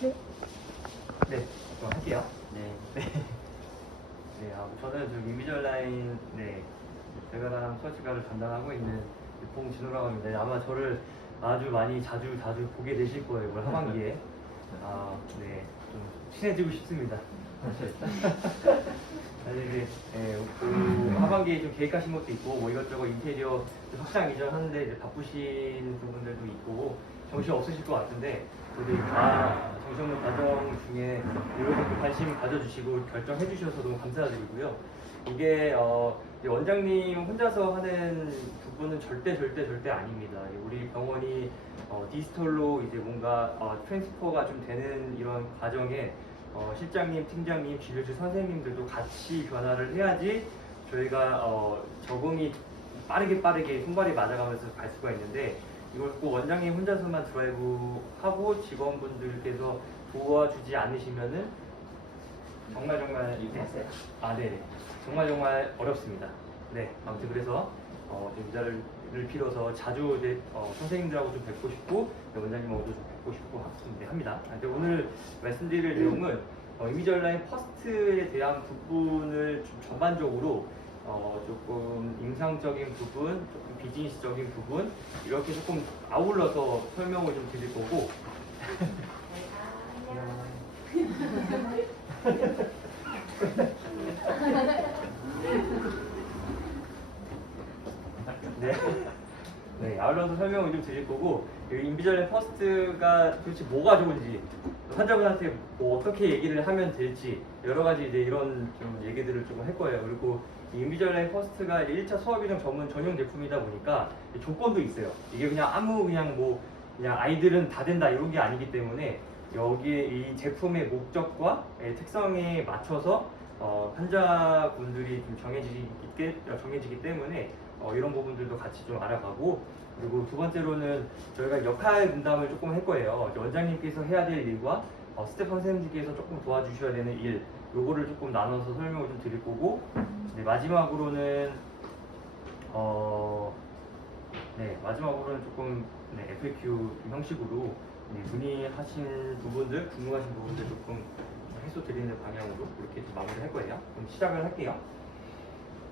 네. 네, 그럼 할게요. 네. 네, 저는 저 인비주얼라인 대가람 서치가를 담당하고 있는 봉진호라고 합니다. 네, 아마 저를 아주 많이 자주 보게 되실 거예요. 올 하반기에. 네, 좀 친해지고 싶습니다. 사실 이제 하반기에 좀 계획하신 것도 있고 뭐 이것저것 인테리어 좀 확장 이전하는데 이제 바쁘신 부분들도 있고 정신 없으실 것 같은데 저도 다 정신없는 과정 중에 이렇게 관심 가져주시고 결정해 주셔서 너무 감사드리고요. 이게 이제 원장님 혼자서 하는 부분은 절대 아닙니다. 우리 병원이 디지털로 이제 뭔가 트랜스퍼가 좀 되는 이런 과정에 실장님, 팀장님, 진료실 선생님들도 같이 변화를 해야지 저희가 적응이 빠르게 손발이 맞아가면서 갈 수가 있는데 이걸 꼭 원장님 혼자서만 드라이브하고 직원분들께서 도와주지 않으시면은 정말 네, 정말 어렵습니다. 네, 아무튼 그래서 좀 이 자리를 빌어서 자주 이제 선생님들하고 좀 뵙고 싶고 원장님하고도 좀 뵙고 싶고 합니다. 근데 오늘 말씀드릴 내용은 인비주얼라인 퍼스트에 대한 부분을 좀 전반적으로 조금 임상적인 부분, 조금 비즈니스적인 부분 이렇게 조금 아울러서 설명을 좀 드릴 거고. 네. 네, 아울러서 설명을 좀 드릴 거고 인비주얼라인 퍼스트가 도대체 뭐가 좋은지 환자분한테 뭐 어떻게 얘기를 하면 될지 여러 가지 이제 이런 좀 얘기들을 좀 할 거예요. 그리고 이 인비주얼라인 퍼스트가 1차 소화기종 전용 제품이다 보니까 조건도 있어요. 이게 그냥 그냥 아이들은 다 된다 이런 게 아니기 때문에 여기에 이 제품의 목적과 특성에 맞춰서 환자분들이 좀 정해지기 때문에 이런 부분들도 같이 좀 알아가고 그리고 두 번째로는 저희가 역할 분담을 조금 할 거예요. 원장님께서 해야 될 일과 스텝 선생님들께서 조금 도와주셔야 되는 일 요거를 조금 나눠서 설명을 좀 드릴 거고 마지막으로는 조금 FAQ 형식으로 문의하신 부분들, 궁금하신 부분들 조금 해소 드리는 방향으로 이렇게 좀 마무리를 할 거예요. 그럼 시작을 할게요.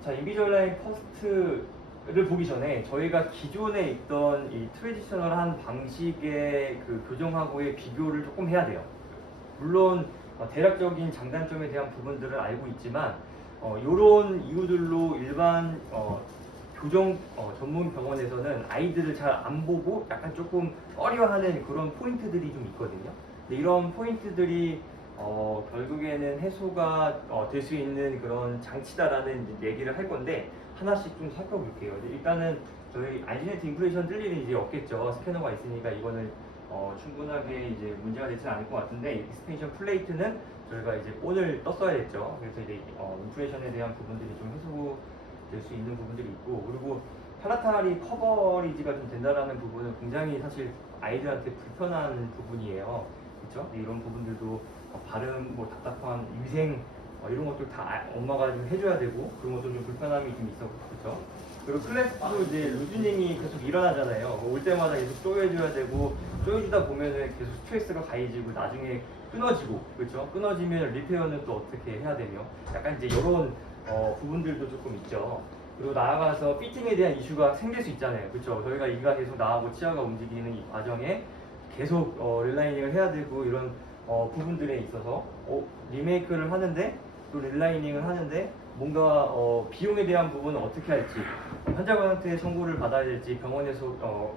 자, 인비주얼라인 퍼스트를 보기 전에 저희가 기존에 있던 이 트레디셔널한 방식의 그 교정하고의 비교를 조금 해야 돼요. 물론 대략적인 장단점에 대한 부분들을 알고 있지만 이런 이유들로 일반 교정 전문 병원에서는 아이들을 잘 안 보고 약간 조금 꺼려하는 그런 포인트들이 좀 있거든요. 근데 이런 포인트들이 결국에는 해소가 될 수 있는 그런 장치다라는 얘기를 할 건데 하나씩 좀 살펴볼게요. 일단은 저희 알지네트 인플레이션 뜰 일은 이제 없겠죠. 스캐너가 있으니까 이거는 충분하게 이제 문제가 되지는 않을 것 같은데 익스펜션 플레이트는 저희가 이제 오늘 떴어야겠죠. 그래서 이제 인플레이션에 대한 부분들이 좀 해소될 수 있는 부분들이 있고 그리고 팔라탈이 커버리지가 좀 된다라는 부분은 굉장히 사실 아이들한테 불편한 부분이에요. 그렇죠? 이런 부분들도 발음, 뭐 답답한 위생 이런 것들 다 엄마가 좀 해줘야 되고 그런 것도 좀 불편함이 좀 있어, 그렇죠? 그리고 클래스도 이제 루즈닝이 계속 일어나잖아요. 올 때마다 계속 조여줘야 되고 조여주다 보면은 계속 스트레스가 가해지고 나중에 끊어지고, 그렇죠? 끊어지면 리페어는 또 어떻게 해야 되며 약간 이제 이런 부분들도 조금 있죠. 그리고 나아가서 피팅에 대한 이슈가 생길 수 있잖아요, 그렇죠? 저희가 이가 계속 나가고 치아가 움직이는 이 과정에 계속 릴라이닝을 해야 되고 이런 부분들에 있어서 리메이크를 하는데 또 릴라이닝을 하는데 뭔가 비용에 대한 부분은 어떻게 할지 환자분한테 청구를 받아야 될지 병원에서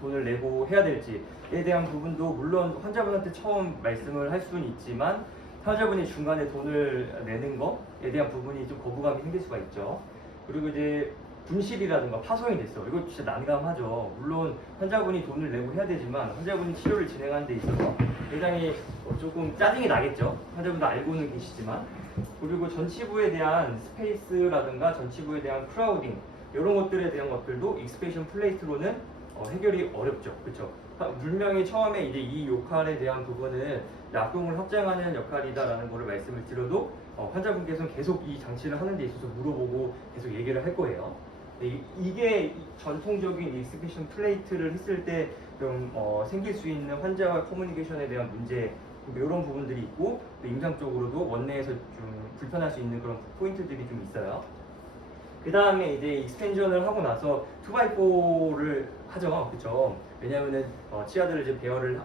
돈을 내고 해야 될지에 대한 부분도 물론 환자분한테 처음 말씀을 할 수는 있지만 환자분이 중간에 돈을 내는 거에 대한 부분이 좀 거부감이 생길 수가 있죠. 그리고 이제 분실이라든가 파손이 됐어. 이거 진짜 난감하죠. 물론 환자분이 돈을 내고 해야 되지만 환자분이 치료를 진행하는 데 있어서 굉장히 조금 짜증이 나겠죠. 환자분도 알고는 계시지만. 그리고 전치부에 대한 스페이스라든가 전치부에 대한 크라우딩 이런 것들에 대한 것들도 익스페이션 플레이트로는 해결이 어렵죠. 그렇죠? 분명히 처음에 이제 이 역할에 대한 부분은 약동을 확장하는 역할이다라는 것을 말씀을 드려도 환자분께서는 계속 이 장치를 하는 데 있어서 물어보고 계속 얘기를 할 거예요. 이게 전통적인 익스페이션 플레이트를 했을 때 좀 생길 수 있는 환자와 커뮤니케이션에 대한 문제 이런 부분들이 있고 또 임상적으로도 원내에서 좀 불편할 수 있는 그런 포인트들이 좀 있어요. 그 다음에 이제 익스텐션을 하고 나서 2x4를 하죠. 그쵸? 왜냐면은 치아들을 이제 배열을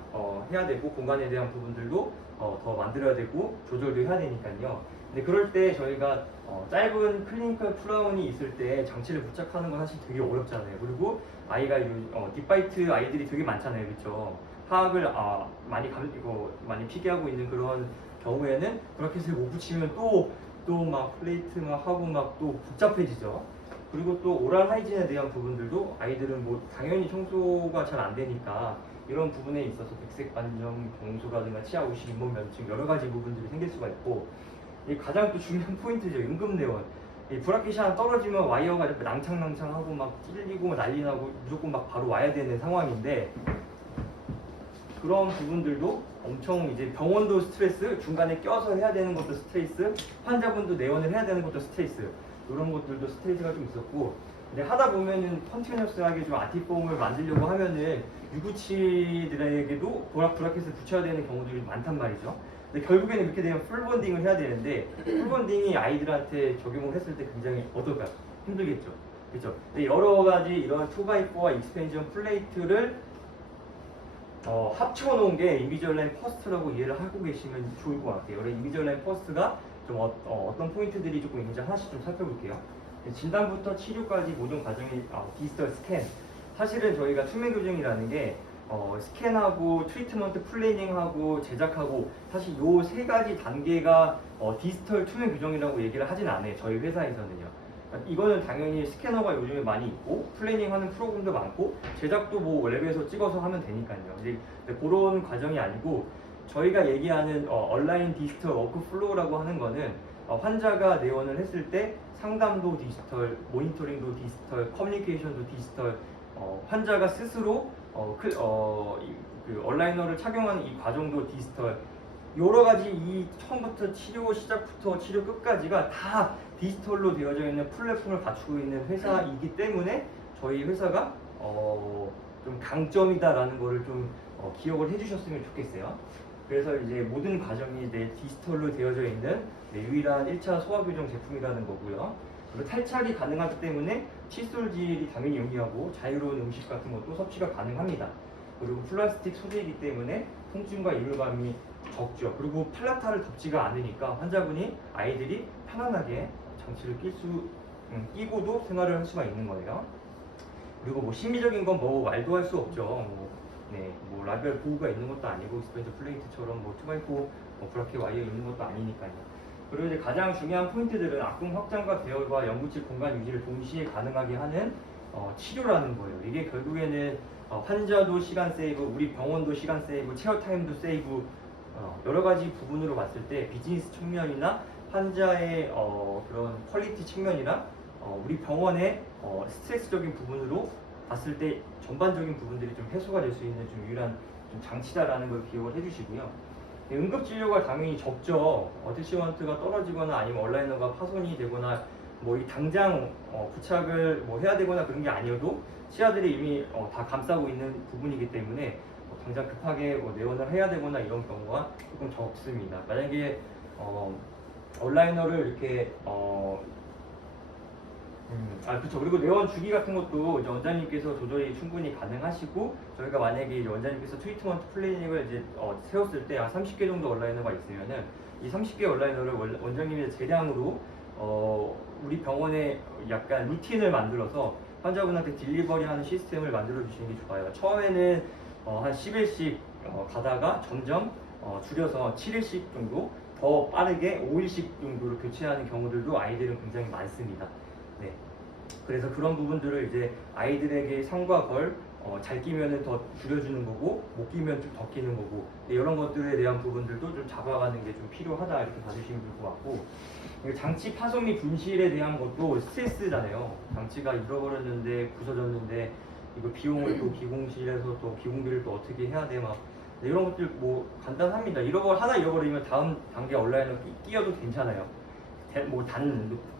해야 되고 공간에 대한 부분들도 더 만들어야 되고 조절도 해야 되니까요. 근데 그럴 때 저희가 짧은 클리니컬 플라운이 있을 때 장치를 부착하는 건 사실 되게 어렵잖아요. 그리고 아이가 딥바이트 아이들이 되게 많잖아요. 그쵸? 화학을 많이 피기하고 있는 그런 경우에는 브라켓을 못 붙이면 또 막 플레이트 막 하고 막 또 복잡해지죠. 그리고 또 오랄 하이진에 대한 부분들도 아이들은 뭐 당연히 청소가 잘 안 되니까 이런 부분에 있어서 백색 반점 경소라든가 치아 오식 잇몸 면증 여러 가지 부분들이 생길 수가 있고 이 가장 또 중요한 포인트죠. 임금내원. 이 브라켓이 하나 떨어지면 와이어가 이렇게 낭창낭창하고 막 찔리고 난리 나고 무조건 막 바로 와야 되는 상황인데 그런 부분들도 엄청 이제 병원도 스트레스, 중간에 껴서 해야 되는 것도 스트레스, 환자분도 내원을 해야 되는 것도 스트레스, 이런 것들도 스트레스가 좀 있었고, 근데 하다 보면은 컨티뉴어스하게 좀 아티폼을 만들려고 하면은 유구치들에게도 브라켓을 붙여야 되는 경우들이 많단 말이죠. 근데 결국에는 이렇게 되면 풀본딩을 해야 되는데 풀본딩이 아이들한테 적용을 했을 때 굉장히 어떨까요? 힘들겠죠. 그렇죠? 근데 여러 가지 이런 2x4와 익스펜션 플레이트를 합쳐놓은 게 인비주얼라인 퍼스트라고 이해를 하고 계시면 좋을 것 같아요. 그래서 인비주얼라인 퍼스트가 좀 어떤 포인트들이 조금 있는지 하나씩 좀 살펴볼게요. 진단부터 치료까지 모든 과정이 디지털 스캔. 사실은 저희가 투명 교정이라는 게 스캔하고 트리트먼트 플래닝하고 제작하고 사실 요 세 가지 단계가 디지털 투명 교정이라고 얘기를 하진 않아요. 저희 회사에서는요. 이거는 당연히 스캐너가 요즘에 많이 있고 플래닝하는 프로그램도 많고 제작도 뭐 랩에서 찍어서 하면 되니까요. 이제 그런 과정이 아니고 저희가 얘기하는 온라인 디지털 워크플로우라고 하는 거는 환자가 내원을 했을 때 상담도 디지털, 모니터링도 디지털, 커뮤니케이션도 디지털, 환자가 스스로 그 얼라이너를 착용하는 이 과정도 디지털, 여러 가지 이 처음부터 치료 시작부터 치료 끝까지가 다 디지털로 되어져 있는 플랫폼을 갖추고 있는 회사이기 때문에 저희 회사가 좀 강점이다라는 거를 좀 기억을 해주셨으면 좋겠어요. 그래서 이제 모든 과정이 디지털로 되어져 있는 유일한 1차 소화교정 제품이라는 거고요. 그리고 탈착이 가능하기 때문에 칫솔질이 당연히 용이하고 자유로운 음식 같은 것도 섭취가 가능합니다. 그리고 플라스틱 소재이기 때문에 통증과 이물감이 적죠. 그리고 팔라타를 덮지가 않으니까 환자분이 아이들이 편안하게 장치를 끼고도 생활을 할 수가 있는 거예요. 그리고 뭐 심리적인 건 뭐 말도 할 수 없죠. 뭐 라벨 보호가 있는 것도 아니고 스펜저 플레이트처럼 뭐 2x4 브라켓 와이어 있는 것도 아니니까요. 그리고 이제 가장 중요한 포인트들은 악공 확장과 배열과 연구칠 공간 유지를 동시에 가능하게 하는 치료라는 거예요. 이게 결국에는 환자도 시간 세이브, 우리 병원도 시간 세이브, 체어 타임도 세이브, 여러 가지 부분으로 봤을 때 비즈니스 측면이나 환자의 그런 퀄리티 측면이나 우리 병원의 스트레스적인 부분으로 봤을 때 전반적인 부분들이 좀 해소가 될 수 있는 좀 유일한 좀 장치다라는 걸 기억을 해주시고요. 응급진료가 당연히 적죠. 어태치먼트가 떨어지거나 아니면 얼라이너가 파손이 되거나 뭐 이 당장 부착을 뭐 해야 되거나 그런 게 아니어도 치아들이 이미 다 감싸고 있는 부분이기 때문에 당장 급하게 내원을 해야 되거나 이런 경우가 조금 적습니다. 만약에 온라이너를 이렇게 그렇죠. 그리고 내원 주기 같은 것도 이제 원장님께서 조절이 충분히 가능하시고 저희가 만약에 이제 원장님께서 트리트먼트 플래닝을 이제 세웠을 때 한 30개 정도 온라이너가 있으면은 이 30개 온라이너를 원장님이 재량으로 우리 병원에 약간 루틴을 만들어서 환자분한테 딜리버리하는 시스템을 만들어 주시는 게 좋아요. 처음에는 한 10일씩 가다가 점점 줄여서 7일씩 정도 더 빠르게 5일씩 정도로 교체하는 경우들도 아이들은 굉장히 많습니다. 네. 그래서 그런 부분들을 이제 아이들에게 상과 벌, 잘 끼면은 더 줄여주는 거고, 못 끼면 좀 더 끼는 거고, 네, 이런 것들에 대한 부분들도 좀 잡아가는 게 좀 필요하다 이렇게 봐주시면 될 것 같고, 장치 파손 및 분실에 대한 것도 스트레스잖아요. 장치가 잃어버렸는데 부서졌는데 이거 비용을 또 기공실에서 또 기공비를 또 어떻게 해야 돼 막. 네, 이런 것들 뭐 간단합니다. 하나 잃어버리면 다음 단계 온라인으로 끼어도 괜찮아요.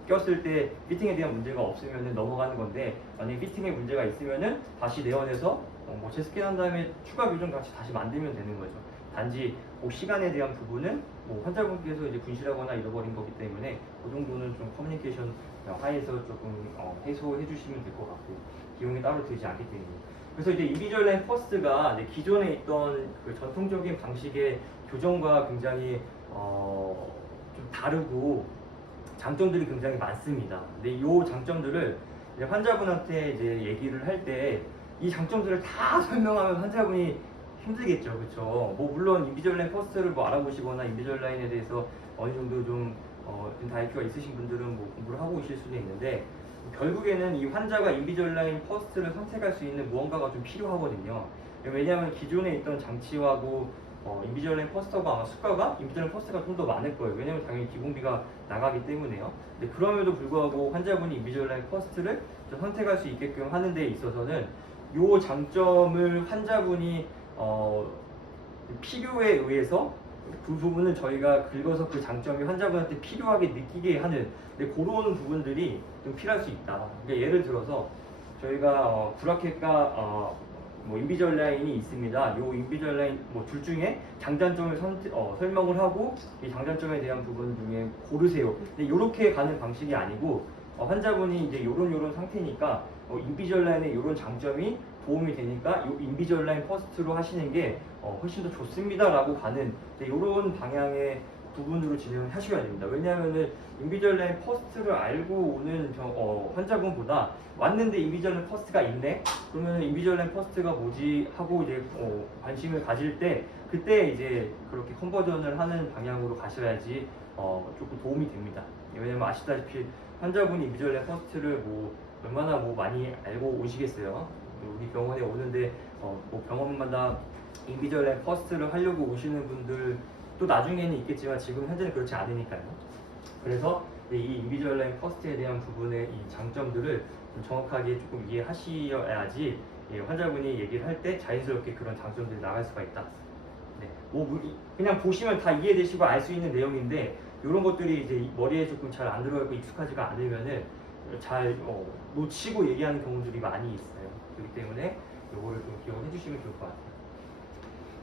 꼈을 때 피팅에 대한 문제가 없으면 넘어가는 건데 만약에 피팅에 문제가 있으면은 다시 내원해서 뭐 재스캔한 다음에 추가 교정 같이 다시 만들면 되는 거죠. 단지 그 시간에 대한 부분은 뭐 환자분께서 이제 분실하거나 잃어버린 거기 때문에 그 정도는 좀 커뮤니케이션 하에서 조금 해소해 주시면 될 것 같고 비용이 따로 들지 않기 때문에. 그래서 이제 인비주얼라인 퍼스트가 기존에 있던 그 전통적인 방식의 교정과 굉장히 좀 다르고 장점들이 굉장히 많습니다. 근데 이 장점들을 이제 환자분한테 이제 얘기를 할 때 이 장점들을 다 설명하면 환자분이 힘들겠죠, 그렇죠? 뭐 물론 인비주얼라인 퍼스트를 뭐 알아보시거나 인비주얼라인에 대해서 어느 정도 좀 다이큐가 있으신 분들은 뭐 공부를 하고 오실 수도 있는데 결국에는 이 환자가 인비주얼라인 퍼스트를 선택할 수 있는 무언가가 좀 필요하거든요. 왜냐하면 기존에 있던 장치하고 인비주얼라인 퍼스트하고 아마 수가가 인비주얼라인 퍼스트가 좀 더 많을 거예요. 왜냐하면 당연히 기본비가 나가기 때문에요. 근데 그럼에도 불구하고 환자분이 인비주얼라인 퍼스트를 선택할 수 있게끔 하는 데 있어서는 이 장점을 환자분이 필요에 의해서 그 부분을 저희가 긁어서 그 장점이 환자분한테 필요하게 느끼게 하는 그런 부분들이 좀 필요할 수 있다. 그러니까 예를 들어서 저희가 브라켓과 뭐 인비주얼라인이 있습니다. 이 인비주얼라인 뭐 둘 중에 장단점을 설명을 하고 이 장단점에 대한 부분 중에 고르세요. 근데 이렇게 가는 방식이 아니고 환자분이 이제 요런 상태니까 인비주얼라인의 이런 장점이 도움이 되니까 이 인비주얼라인 퍼스트로 하시는 게 훨씬 더 좋습니다라고 가는 이런 방향의 부분으로 진행을 하셔야 됩니다. 왜냐하면은 인비주얼라인 퍼스트를 알고 오는 환자분보다 왔는데 인비주얼라인 퍼스트가 있네? 그러면 인비주얼라인 퍼스트가 뭐지? 하고 이제 관심을 가질 때 그때 이제 그렇게 컨버전을 하는 방향으로 가셔야지 조금 도움이 됩니다. 왜냐면 아시다시피 환자분이 인비주얼라인 퍼스트를 뭐 얼마나 뭐 많이 알고 오시겠어요? 우리 병원에 오는데 뭐 병원마다 인비주얼라인 퍼스트를 하려고 오시는 분들 또 나중에는 있겠지만 지금 현재는 그렇지 않으니까요. 그래서 이 인비주얼라인 퍼스트에 대한 부분의 이 장점들을 좀 정확하게 조금 이해하셔야지 환자분이 얘기를 할 때 자연스럽게 그런 장점들이 나갈 수가 있다. 네, 뭐 그냥 보시면 다 이해되시고 알 수 있는 내용인데 이런 것들이 이제 머리에 조금 잘 안 들어가고 익숙하지가 않으면은 잘 놓치고 얘기하는 경우들이 많이 있어요. 그렇기 때문에 이거를 좀 기억해 주시면 좋을 것 같아요.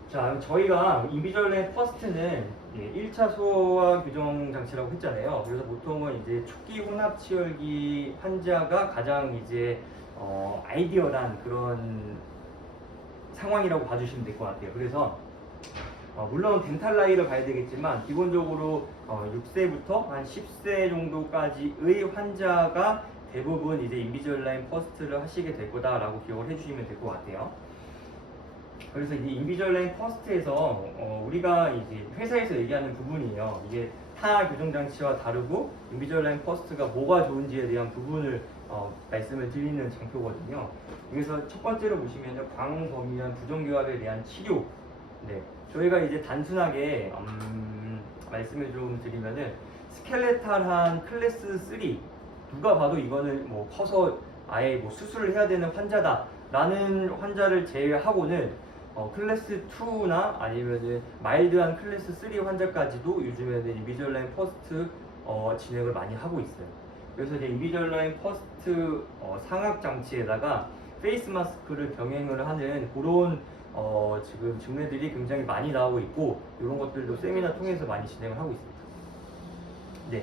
자, 저희가 인비주얼라인 퍼스트는 1차 소아 교정 장치라고 했잖아요. 그래서 보통은 이제 초기 혼합 치열기 환자가 가장 이제 아이디어란 그런 상황이라고 봐주시면 될 것 같아요. 그래서 물론 덴탈 나이를 봐야 되겠지만 기본적으로 6세부터 한 10세 정도까지의 환자가 대부분 이제 인비주얼라인 퍼스트를 하시게 될 거다라고 기억을 해주시면 될 것 같아요. 그래서 이제 인비주얼라인 퍼스트에서 우리가 이제 회사에서 얘기하는 부분이에요. 이게 타 교정 장치와 다르고 인비주얼라인 퍼스트가 뭐가 좋은지에 대한 부분을 말씀을 드리는 장표거든요. 여기서 첫 번째로 보시면요, 광범위한 부정교합에 대한 치료. 네, 저희가 이제 단순하게 말씀을 좀 드리면은 스켈레탈한 클래스 3 누가 봐도 이거는 뭐 커서 아예 뭐 수술을 해야 되는 환자다라는 환자를 제외하고는 클래스 2나 아니면은 마일드한 클래스 3 환자까지도 요즘에는 인비주얼라인 퍼스트 진행을 많이 하고 있어요. 그래서 이제 인비주얼라인 퍼스트 상악 장치에다가 페이스 마스크를 병행을 하는 그런 지금 증례들이 굉장히 많이 나오고 있고 이런 것들도 세미나 통해서 많이 진행을 하고 있습니다. 네.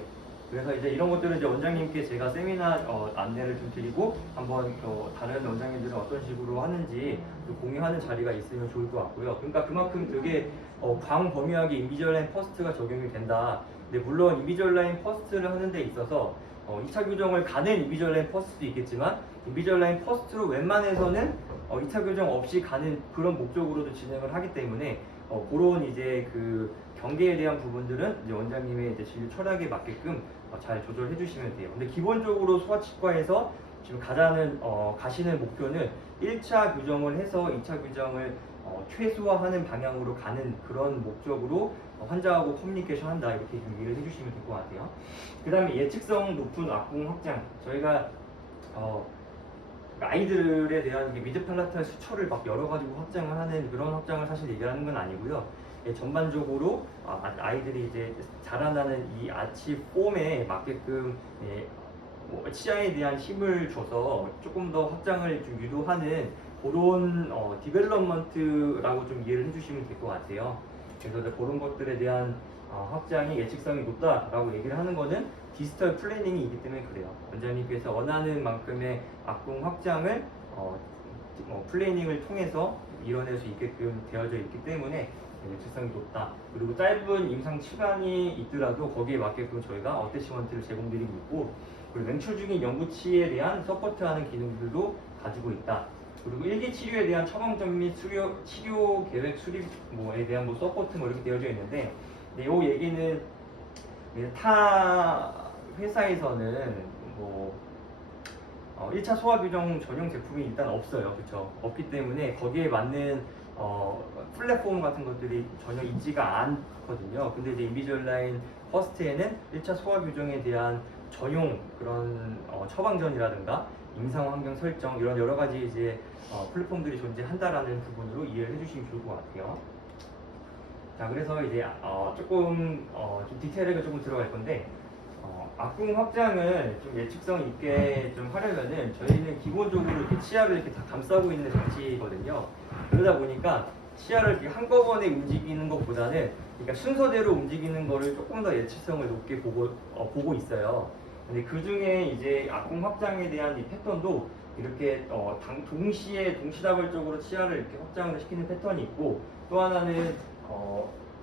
그래서 이제 이런 것들은 이제 원장님께 제가 세미나 안내를 좀 드리고 한번 다른 원장님들은 어떤 식으로 하는지 공유하는 자리가 있으면 좋을 것 같고요. 그러니까 그만큼 되게 광범위하게 인비주얼라인 퍼스트가 적용이 된다. 근데 물론 인비주얼라인 퍼스트를 하는 데 있어서 2차 교정을 가는 인비주얼라인 퍼스트도 있겠지만 인비주얼라인 퍼스트로 웬만해서는 2차 교정 없이 가는 그런 목적으로도 진행을 하기 때문에 그런 이제 그 경계에 대한 부분들은 이제 원장님의 이제 진료 철학에 맞게끔 잘 조절해 주시면 돼요. 근데 기본적으로 소아치과에서 지금 가시는 목표는 1차 교정을 해서 2차 교정을 최소화하는 방향으로 가는 그런 목적으로 환자하고 커뮤니케이션 한다 이렇게 좀 이해를 해주시면 될 것 같아요. 그 다음에 예측성 높은 악공 확장. 저희가 아이들에 대한 미드팔라탈 수초를 막 여러 가지고 확장을 하는 그런 확장을 사실 얘기하는 건 아니고요. 전반적으로 아이들이 이제 자라나는 이 아치 폼에 맞게끔 뭐 치아에 대한 힘을 줘서 조금 더 확장을 좀 유도하는 그런 디벨롭먼트라고 좀 이해를 해주시면 될 것 같아요. 그래서 이제 그런 것들에 대한 확장이 예측성이 높다라고 얘기를 하는 거는 디지털 플래닝이기 때문에 그래요. 원장님께서 원하는 만큼의 악궁 확장을 플래닝을 통해서 이뤄낼 수 있게끔 되어져 있기 때문에 예측성이 높다. 그리고 짧은 임상 시간이 있더라도 거기에 맞게끔 저희가 어태치먼트를 제공드리고 있고, 그리고 맹출 중인 연구치에 대한 서포트하는 기능들도 가지고 있다. 그리고 일기 치료에 대한 처방전 및 치료 계획 수립에 대한 서포트 이렇게 되어져 있는데, 이 얘기는 타 회사에서는 1차 소화 규정 전용 제품이 일단 없어요. 그렇죠? 없기 때문에 거기에 맞는 플랫폼 같은 것들이 전혀 있지가 않거든요. 근데 이제 인비주얼라인 퍼스트에는 1차 소화 규정에 대한 전용 그런 처방전이라든가 임상 환경 설정 이런 여러 가지 이제 플랫폼들이 존재한다라는 부분으로 이해를 해주시면 좋을 것 같아요. 자, 그래서 이제 조금 좀 디테일하게 조금 들어갈 건데, 악궁 확장을 좀 예측성 있게 좀 하려면은 저희는 기본적으로 이렇게 치아를 이렇게 다 감싸고 있는 장치거든요. 그러다 보니까 치아를 이렇게 한꺼번에 움직이는 것보다는, 그러니까 순서대로 움직이는 거를 조금 더 예측성을 높게 보고 있어요. 근데 그 중에 이제 악궁 확장에 대한 이 패턴도 이렇게 동시다발적으로 치아를 이렇게 확장을 시키는 패턴이 있고, 또 하나는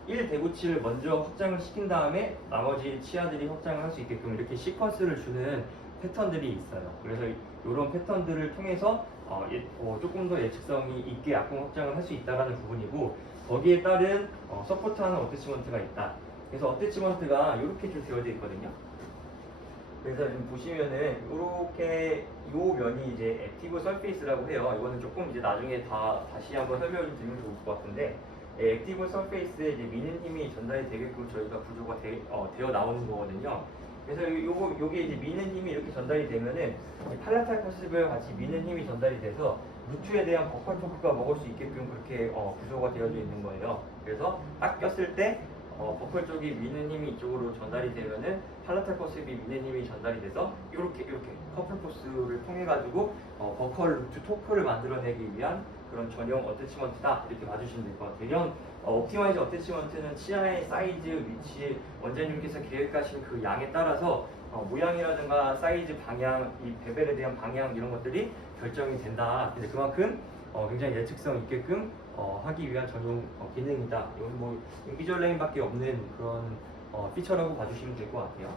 1대구치를 먼저 확장을 시킨 다음에 나머지 치아들이 확장을 할 수 있게끔 이렇게 시퀀스를 주는 패턴들이 있어요. 그래서 이런 패턴들을 통해서 조금 더 예측성이 있게 악궁 확장을 할 수 있다는 부분이고, 거기에 따른 서포트하는 어태치먼트가 있다. 그래서 어태치먼트가 이렇게 좀 되어져 있거든요. 그래서 지금 보시면은 이렇게 이 면이 이제 액티브 서페이스라고 해요. 이거는 조금 이제 나중에 다시 한번 설명을 드리면 좋을 것 같은데, 액티브 서페이스에 이제 미는 힘이 전달이 되게끔 저희가 구조가 되어 나오는 거거든요. 그래서 요게 이제 미는 힘이 이렇게 전달이 되면은 팔라탈 포스를 같이 미는 힘이 전달이 돼서 루트에 대한 버컬 토크가 먹을 수 있게끔 그렇게 구조가 되어져 있는 거예요. 그래서 딱 꼈을 때 버컬 쪽이 미는 힘이 이쪽으로 전달이 되면은 팔라탈 포스비 미는 힘이 전달이 돼서 이렇게 커플 포스를 통해 가지고 버컬 루트 토크를 만들어내기 위한 그런 전용 어태치먼트다, 이렇게 봐주시면 될 것 같아요. 이런 옵티마이즈 어태치먼트는 치아의 사이즈, 위치, 원장님께서 계획하신 그 양에 따라서 모양이라든가 사이즈, 방향, 이 베벨에 대한 방향 이런 것들이 결정이 된다. 근데 그만큼 굉장히 예측성 있게끔 하기 위한 전용 기능이다. 이건 인비주얼라인밖에 없는 그런 피처라고 봐주시면 될 것 같아요.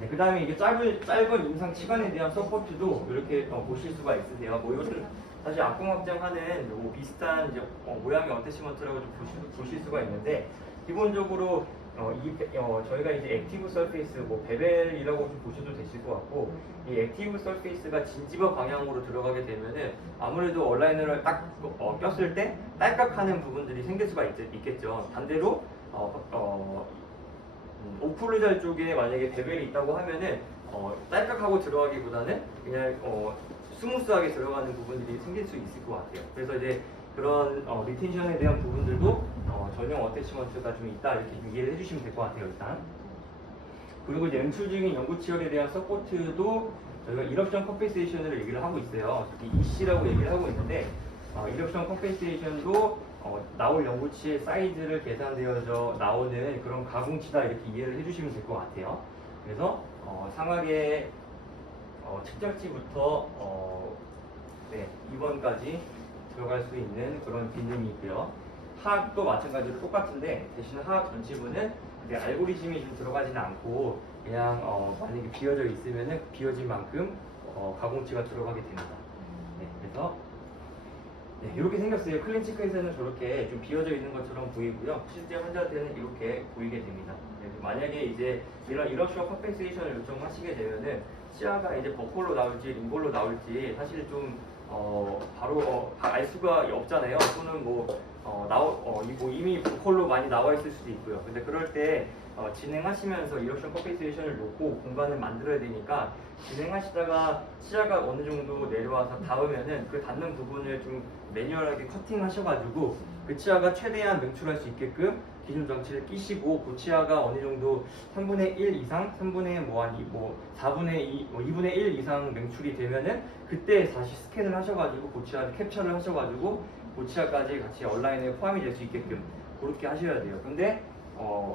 네, 그 다음에 이게 짧은 임상 시간에 대한 서포트도 이렇게 보실 수가 있으세요. 이것은 사실 악궁 확장하는 비슷한 이제 모양의 어태치먼트라고 좀 보실 수가 있는데, 기본적으로 저희가 이제 액티브 서페이스, 베벨이라고 좀 보셔도 되실 것 같고, 이 액티브 서페이스가 진지버 방향으로 들어가게 되면은 아무래도 얼라이너를 딱 꼈을 때 딸깍하는 부분들이 생길 수가 있겠죠. 반대로 오클루잘 쪽에 만약에 베벨이 있다고 하면은 딸깍하고 들어가기보다는 그냥 스무스하게 들어가는 부분들이 생길 수 있을 것 같아요. 그래서 이제 그런 리텐션에 대한 부분들도 전용 어태치먼트가 좀 있다, 이렇게 좀 이해를 해주시면 될 것 같아요. 일단. 그리고 이제 연출 중인 연구 치열에 대한 서포트도 저희가 이럽션 컴펜세이션을 얘기를 하고 있어요. EC라고 얘기를 하고 있는데, 이럽션 컴펜세이션도 나올 연구치의 사이즈를 계산되어져 나오는 그런 가공치다, 이렇게 이해를 해주시면 될 것 같아요. 그래서 상하계 측정치부터 2번까지 들어갈 수 있는 그런 기능이 있고요. 하악도 마찬가지로 똑같은데, 대신 하악 전치부는 알고리즘이 좀 들어가지는 않고 그냥 만약에 비어져 있으면은 비어진 만큼 가공치가 들어가게 됩니다. 네, 그래서 이렇게 생겼어요. 클린치크에서는 저렇게 좀 비어져 있는 것처럼 보이고요. 실제 환자들은 이렇게 보이게 됩니다. 만약에 이제 이런 이러슈어 컴펜세이션을 요청하시게 되면은 치아가 이제 버콜로 나올지 림볼로 나올지 사실 좀 바로 알 수가 없잖아요. 또는 이미 버콜로 많이 나와 있을 수도 있고요. 근데 그럴 때 진행하시면서 이러션 컴펜세이션을 놓고 공간을 만들어야 되니까, 진행하시다가 치아가 어느 정도 내려와서 닿으면은 그 닿는 부분을 좀 매뉴얼하게 커팅하셔가지고 그 치아가 최대한 맹출할 수 있게끔 기존 장치를 끼시고, 그 치아가 어느 정도 3분의 1 이상, 3분의 4분의 2, 2분의 1 이상 맹출이 되면은 그때 다시 스캔을 하셔가지고 그 치아를 캡처를 하셔가지고 그 치아까지 같이 얼라인에 포함이 될 수 있게끔 그렇게 하셔야 돼요. 근데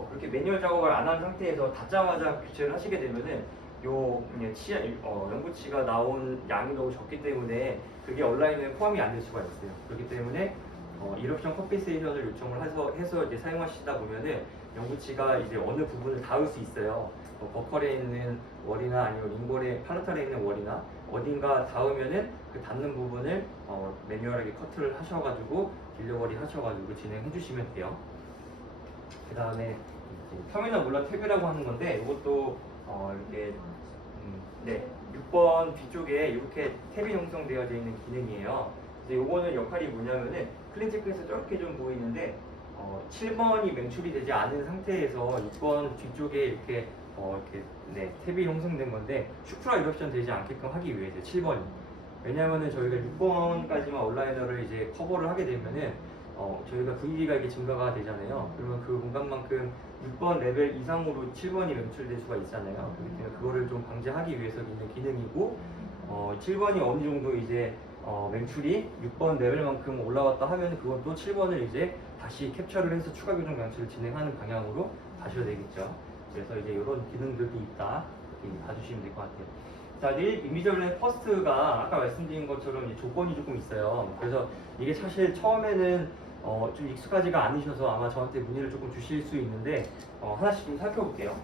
그렇게 매뉴얼 작업을 안 한 상태에서 닫자마자 교체를 하시게 되면은 연구치가 나온 양이 너무 적기 때문에 그게 온라인에 포함이 안 될 수가 있어요. 그렇기 때문에 이럽션 컴pen세이션을 요청을 해서 이제 사용하시다 보면은 연구치가 이제 어느 부분을 닿을 수 있어요. 버컬에 있는 월이나 아니면 링골에 팔로탈에 있는 월이나 어딘가 닿으면은 그 닿는 부분을 매뉴얼하게 커트를 하셔가지고 딜리버리 하셔가지고 진행해 주시면 돼요. 그 다음에 터미널 몰라 탭이라고 하는 건데 이것도 이렇게 네 6번 뒤쪽에 이렇게 탭이 형성되어져 있는 기능이에요. 이제 요거는 역할이 뭐냐면은 클린체크에서 저렇게 좀 보이는데 7번이 맹출이 되지 않은 상태에서 6번 뒤쪽에 이렇게 네, 탭이 형성된 건데 슈프라 이럽션 되지 않게끔 하기 위해서 7번이. 왜냐면은 저희가 6번까지만 온라이너를 이제 커버를 하게 되면은 저희가 VD가 이게 증가가 되잖아요. 그러면 그 공간만큼 6번 레벨 이상으로 7번이 맹출될 수가 있잖아요. 그렇기 때문에 그거를 좀 방지하기 위해서 있는 기능이고 7번이 어느 정도 이제 맹출이 6번 레벨만큼 올라왔다 하면 그건 또 7번을 이제 다시 캡처를 해서 추가 교정 장치를 진행하는 방향으로 가셔야 되겠죠. 그래서 이제 이런 기능들도 있다 이렇게 봐주시면 될 것 같아요. 자, 내일 이미저블 퍼스트가 아까 말씀드린 것처럼 이제 조건이 조금 있어요. 그래서 이게 사실 처음에는 좀 익숙하지가 않으셔서 아마 저한테 문의를 조금 주실 수 있는데 하나씩 좀 살펴볼게요.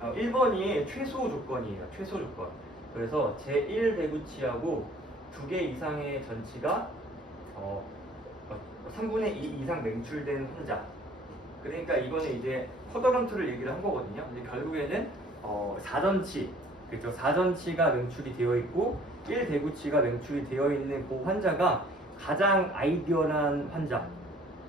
1번이 최소 조건이에요. 최소 조건. 그래서 제1 대구치하고 2개 이상의 전치가 3분의 2 이상 맹출된 환자. 그러니까 이거는 이제 쿼더런트를 얘기를 한 거거든요. 근데 결국에는 4전치, 그렇죠? 4전치가 맹출이 되어 있고 1대구치가 맹출이 되어 있는 그 환자가 가장 아이디어한 환자.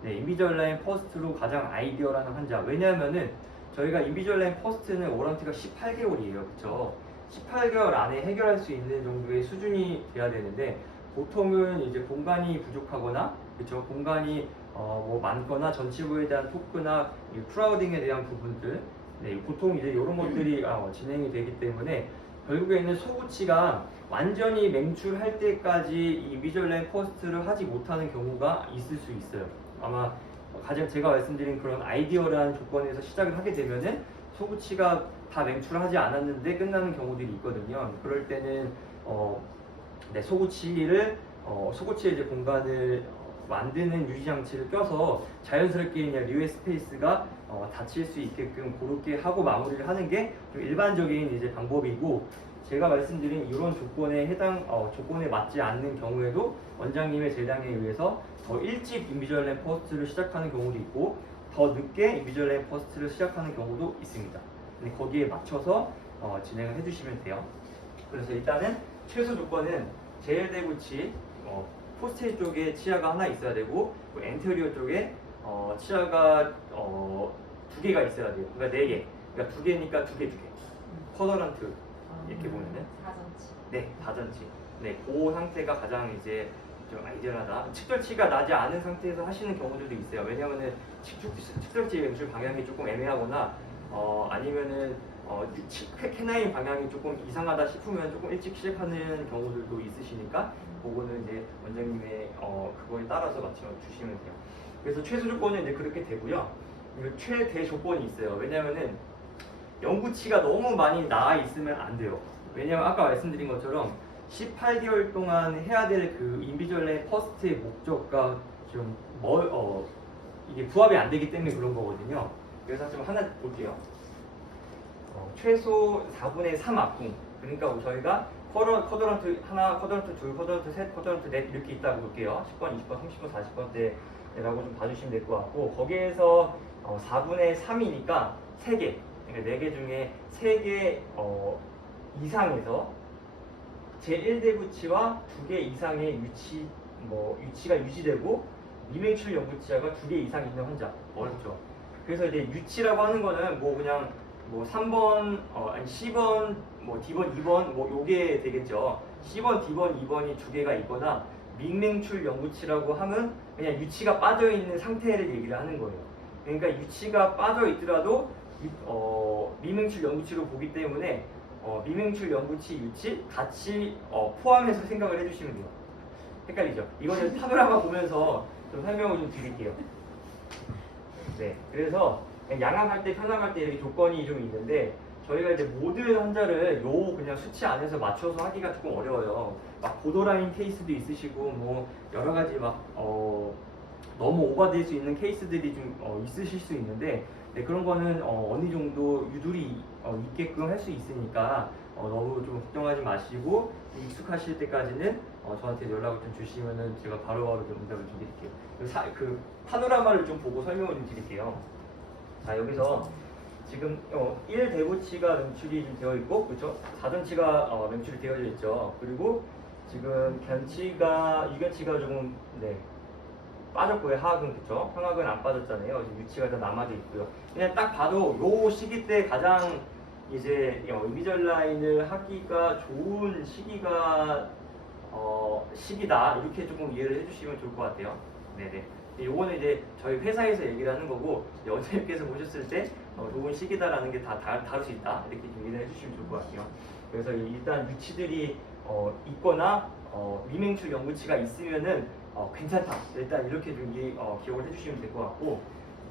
네, 인비주얼라인 퍼스트로 가장 아이디어한 환자. 왜냐하면은 저희가 인비주얼라인 퍼스트는 워런티가 18개월이에요. 그렇죠? 18개월 안에 해결할 수 있는 정도의 수준이 돼야 되는데 보통은 이제 공간이 부족하거나 그렇죠? 공간이 뭐 많거나 전치부에 대한 토크나 크라우딩에 대한 부분들 네, 보통 이제 이런 것들이 진행이 되기 때문에 결국에는 소구치가 완전히 맹출할 때까지 이 비주얼라인 퍼스트를 하지 못하는 경우가 있을 수 있어요. 아마 가장 제가 말씀드린 그런 아이디어라는 조건에서 시작을 하게 되면은 소구치가 다 맹출하지 않았는데 끝나는 경우들이 있거든요. 그럴 때는 네, 소구치의 이제 공간을 만드는 유지 장치를 껴서 자연스럽게 그냥 리웨이 스페이스가 닫힐 수 있게끔 그렇게 하고 마무리를 하는 게 좀 일반적인 이제 방법이고 제가 말씀드린 이런 조건에 조건에 맞지 않는 경우에도 원장님의 재량에 의해서 더 일찍 인비주얼라인 퍼스트를 시작하는 경우도 있고 더 늦게 인비주얼라인 퍼스트를 시작하는 경우도 있습니다. 근데 거기에 맞춰서 진행을 해주시면 돼요. 그래서 일단은 최소 조건은 제일대구치 포스테이 쪽에 치아가 하나 있어야 되고 엔테리어 쪽에 치아가 2개가 있어야 돼요. 그러니까 4개. 그러니까 2개니까 2개. 쿼더런트 이렇게 보면은 4전치. 네, 다전치. 네, 그 상태가 가장 이제 좀 아이디어하다. 측절치가 나지 않은 상태에서 하시는 경우들도 있어요. 왜냐하면은 측절치 맹출 방향이 조금 애매하거나 아니면은 캐나인 방향이 조금 이상하다 싶으면 조금 일찍 시작하는 경우들도 있으시니까 그거는 이제 원장님의 그거에 따라서 맞춰 주시면 돼요. 그래서 최소 조건은 이제 그렇게 되고요. 최대 조건이 있어요. 왜냐면은 연구치가 너무 많이 나와 있으면 안 돼요. 왜냐면 아까 말씀드린 것처럼 18개월 동안 해야 될 그 인비주얼라인 퍼스트의 목적과 좀 이게 부합이 안 되기 때문에 그런 거거든요. 그래서 좀 하나 볼게요. 최소 4분의 3 압궁. 그러니까 저희가 쿼드런트 하나, 쿼드런트 둘, 쿼드런트 셋, 쿼드런트 넷 이렇게 있다고 볼게요. 10번, 20번, 30번, 40번대라고 좀 봐주시면 될 것 같고 거기에서 4분의 3이니까 3개, 그러니까 4개 중에 3개 이상에서 제1대구치와 2개 이상의 유치가 유지되고 미맹출 연구치아가 2개 이상 있는 환자. 어렵죠. 그래서 이제 유치라고 하는 거는 뭐 그냥 3번, 아니 C번, D번, 2번 요게 되겠죠. C번, D번, 2번이 2개가 있거나 미맹출 연구치라고 하면 그냥 유치가 빠져 있는 상태를 얘기를 하는 거예요. 그러니까 유치가 빠져 있더라도 미맹출 연구치로 보기 때문에 미맹출 연구치 유치 같이 포함해서 생각을 해주시면 돼요. 헷갈리죠? 이거는 파노라마 보면서 좀 설명을 좀 드릴게요. 네, 그래서 양압할 때, 편압할 때 이렇게 조건이 좀 있는데 저희가 이제 모든 환자를 요 그냥 수치 안에서 맞춰서 하기가 조금 어려워요. 막 보더라인 케이스도 있으시고 뭐 여러 가지 막 너무 오버될 수 있는 케이스들이 좀 있으실 수 있는데 네, 그런 거는 어느 정도 유두리 있게끔 할 수 있으니까 너무 좀 걱정하지 마시고 익숙하실 때까지는 저한테 연락을 좀 주시면은 제가 바로바로 좀 응답을 좀 드릴게요. 그 파노라마를 좀 보고 설명을 좀 드릴게요. 자, 여기서 지금 1대구치가 명출이 좀 되어 있고, 그렇죠? 4전치가 명출이 되어져 있죠. 그리고 지금 유견치가 조금 빠졌고요. 하악은 그렇죠. 형악은 안 빠졌잖아요. 지금 유치가 다 남아져 있고요. 그냥 딱 봐도 요 시기 때 가장 이제 인비주얼 라인을 하기가 좋은 시기다 이렇게 조금 이해를 해주시면 좋을 것 같아요. 네네. 요거는 이제 저희 회사에서 얘기를 하는 거고 원장님께서 보셨을 때 좋은 시기다라는 게 다 다를 수 있다 이렇게 좀 이해를 해주시면 좋을 것 같아요. 그래서 일단 유치들이 있거나 미맹출 연구치가 있으면은 괜찮다. 일단 이렇게 좀 기억을 해주시면 될 것 같고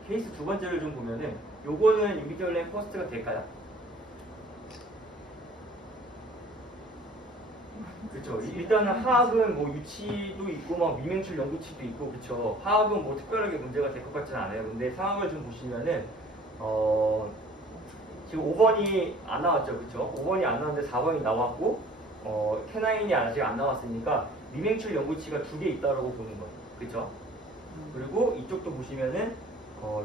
케이스 두 번째를 좀 보면은 요거는 인비주얼 라인 퍼스트가 될까요? 그렇죠. 일단은 하악은 뭐 유치도 있고 막 미맹출 연구치도 있고 그렇죠. 하악은 뭐 특별하게 문제가 될 것 같지는 않아요. 근데 상황을 좀 보시면은 지금 5번이 안 나왔죠, 그렇죠? 5번이 안 나왔는데 4번이 나왔고 캐나인이 아직 안 나왔으니까 미맹출 연구치가 2개 있다라고 보는 거예요, 그렇죠? 그리고 이쪽도 보시면은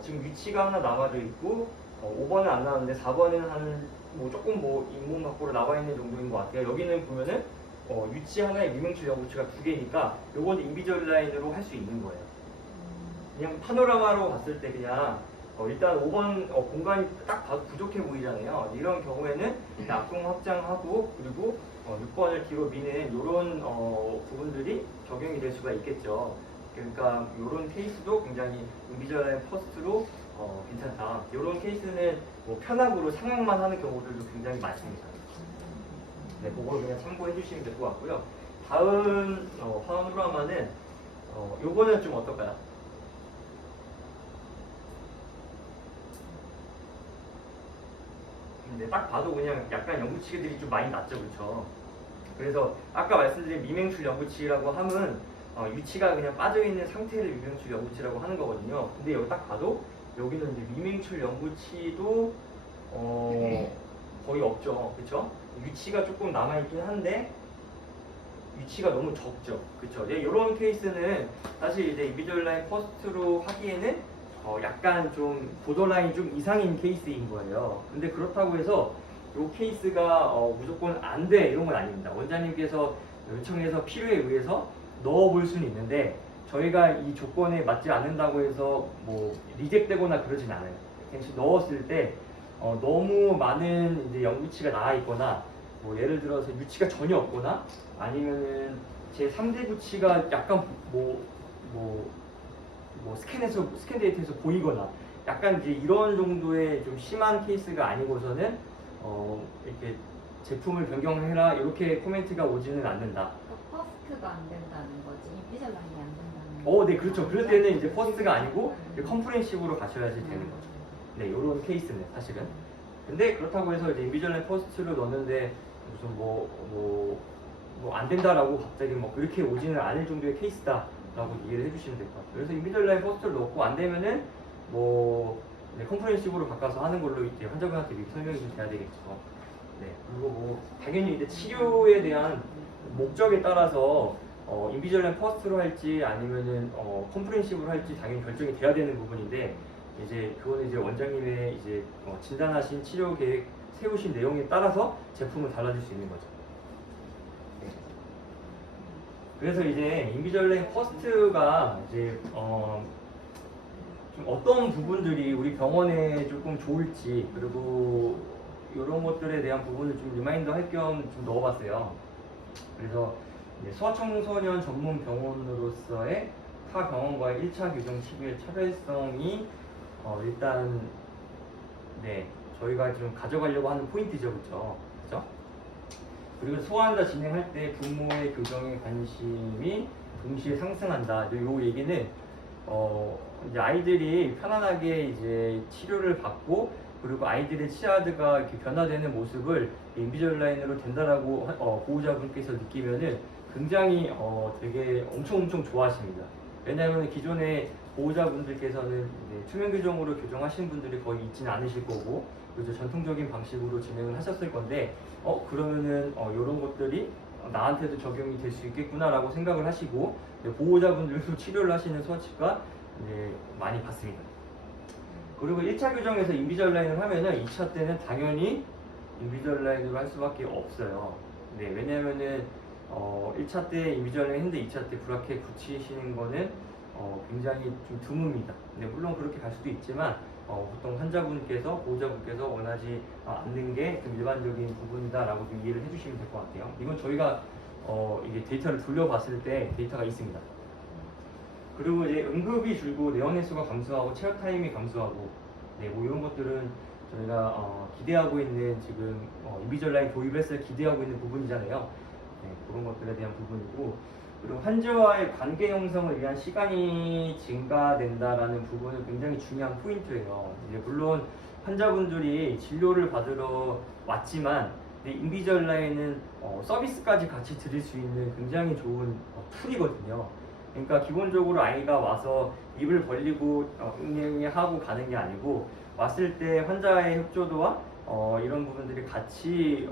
지금 위치가 하나 남아져 있고 5번은 안 나왔는데 4번은 뭐 조금 뭐 인문 밖으로 나와 있는 정도인 것 같아요. 여기는 보면은 유치 하나에 미맹출 연구치가 2개니까 요건 인비주얼 라인으로 할 수 있는 거예요. 그냥 파노라마로 봤을 때 그냥 일단 5번 공간이 딱 봐도 부족해 보이잖아요. 이런 경우에는 앞동 확장하고 그리고 6번을 뒤로 미는 이런 부분들이 적용이 될 수가 있겠죠. 그러니까 이런 케이스도 굉장히 인비주얼 라인 퍼스트로 괜찮다. 이런 케이스는 뭐 편압으로 상향만 하는 경우들도 굉장히 많습니다. 네, 그걸 그냥 참고해 주시면 될 것 같고요. 다음 파노라마는 요거는 좀 어떨까요? 근데 딱 봐도 그냥 약간 연구치들이 좀 많이 낮죠, 그렇죠? 그래서 아까 말씀드린 미맹출 연구치라고 하면 유치가 그냥 빠져있는 상태를 미맹출 연구치라고 하는 거거든요. 근데 여기 딱 봐도 여기는 이제 미맹출 연구치도 거의 없죠, 그렇죠? 유치가 조금 남아있긴 한데 유치가 너무 적죠, 그렇죠? 이런 케이스는 사실 이제 인비주얼 라인 퍼스트로 하기에는 약간 좀 보더라인 좀 이상인 케이스인 거예요. 근데 그렇다고 해서 이 케이스가 무조건 안 돼 이런 건 아닙니다. 원장님께서 요청해서 필요에 의해서 넣어볼 수는 있는데 저희가 이 조건에 맞지 않는다고 해서 뭐 리젝되거나 그러진 않아요. 혹시 넣었을 때 너무 많은 이제 연구치가 나와 있거나 뭐 예를 들어서 유치가 전혀 없거나 아니면은 제 3대 구치가 약간 스캔 데이터에서 보이거나 약간 이제 이런 정도의 좀 심한 케이스가 아니고서는 이렇게 제품을 변경해라 이렇게 코멘트가 오지는 않는다. 퍼스트가 안 된다는 거지. 인비주얼 라인이 안 된다는 거. 네, 그렇죠. 그럴 때는 이제 퍼스트가 아니고 컴프렌시브로 가셔야지 되는 거죠. 네, 이런 케이스는 사실은. 근데 그렇다고 해서 이제 인비주얼 라인 퍼스트를 넣는데 무슨 안 된다라고 갑자기 뭐 그렇게 오지는 않을 정도의 케이스다라고 이해를 해주시면 될 것 같아요. 그래서 인비주얼 라인 퍼스트를 넣고 안 되면은 컴프렌시브로 바꿔서 하는 걸로 이제 환자분한테 미리 설명이 좀 돼야 되겠죠. 네, 그리고 뭐 당연히 이제 치료에 대한 목적에 따라서 인비주얼 라인 퍼스트로 할지 아니면은 컴프렌시브로 할지 당연히 결정이 돼야 되는 부분인데 이제 그거는 이제 원장님의 이제 진단하신 치료 계획 세우신 내용에 따라서 제품은 달라질 수 있는 거죠. 네. 그래서 이제 인비주얼 라인 퍼스트가 이제 좀 어떤 부분들이 우리 병원에 조금 좋을지 그리고 이런 것들에 대한 부분을 좀 리마인더 할 겸 좀 넣어봤어요. 그래서 소아청소년 전문 병원으로서의 타 병원과의 1차 규정 12의 차별성이 일단 저희가 좀 가져가려고 하는 포인트죠, 그렇죠? 그리고 소아환자 진행할 때 부모의 교정에 관심이 동시에 상승한다. 이 얘기는 이제 아이들이 편안하게 이제 치료를 받고 그리고 아이들의 치아드가 이렇게 변화되는 모습을 인비졸라인으로 된다라고 보호자분께서 느끼면은 굉장히 되게 엄청 좋아하십니다. 왜냐하면 기존에 보호자분들께서는 이제 투명 규정으로 교정하신 분들이 거의 있지는 않으실 거고 그래서 전통적인 방식으로 진행을 하셨을 건데 그러면은 이런 것들이 나한테도 적용이 될 수 있겠구나라고 생각을 하시고 보호자분들도 치료를 하시는 수치가 많이 받습니다. 그리고 1차 교정에서 인비졸라인을 하면은 2차 때는 당연히 인비졸라인으로 할 수밖에 없어요. 네, 왜냐면은 1차 때 인비졸라인 했는데 2차 때 브라켓 붙이시는 거는 굉장히 좀 드뭅니다. 네, 물론 그렇게 갈 수도 있지만 보통 환자분께서 보호자분께서 원하지 않는 게 좀 일반적인 부분이다라고 좀 이해를 해주시면 될 것 같아요. 이건 저희가 이게 데이터를 돌려봤을 때 데이터가 있습니다. 그리고 이제 응급이 줄고 내원 횟수가 감소하고 체어 타임이 감소하고 네, 뭐 이런 것들은 저희가 기대하고 있는 지금 인비졸라인 도입했을 때 기대하고 있는 부분이잖아요. 네, 그런 것들에 대한 부분이고 그리고 환자와의 관계 형성을 위한 시간이 증가된다라는 부분은 굉장히 중요한 포인트예요. 이제 물론 환자분들이 진료를 받으러 왔지만 인비졸라인은 서비스까지 같이 드릴 수 있는 굉장히 좋은 툴이거든요. 그러니까 기본적으로 아이가 와서 입을 벌리고 응애응애 하고 가는 게 아니고 왔을 때 환자의 협조도와 이런 부분들이 같이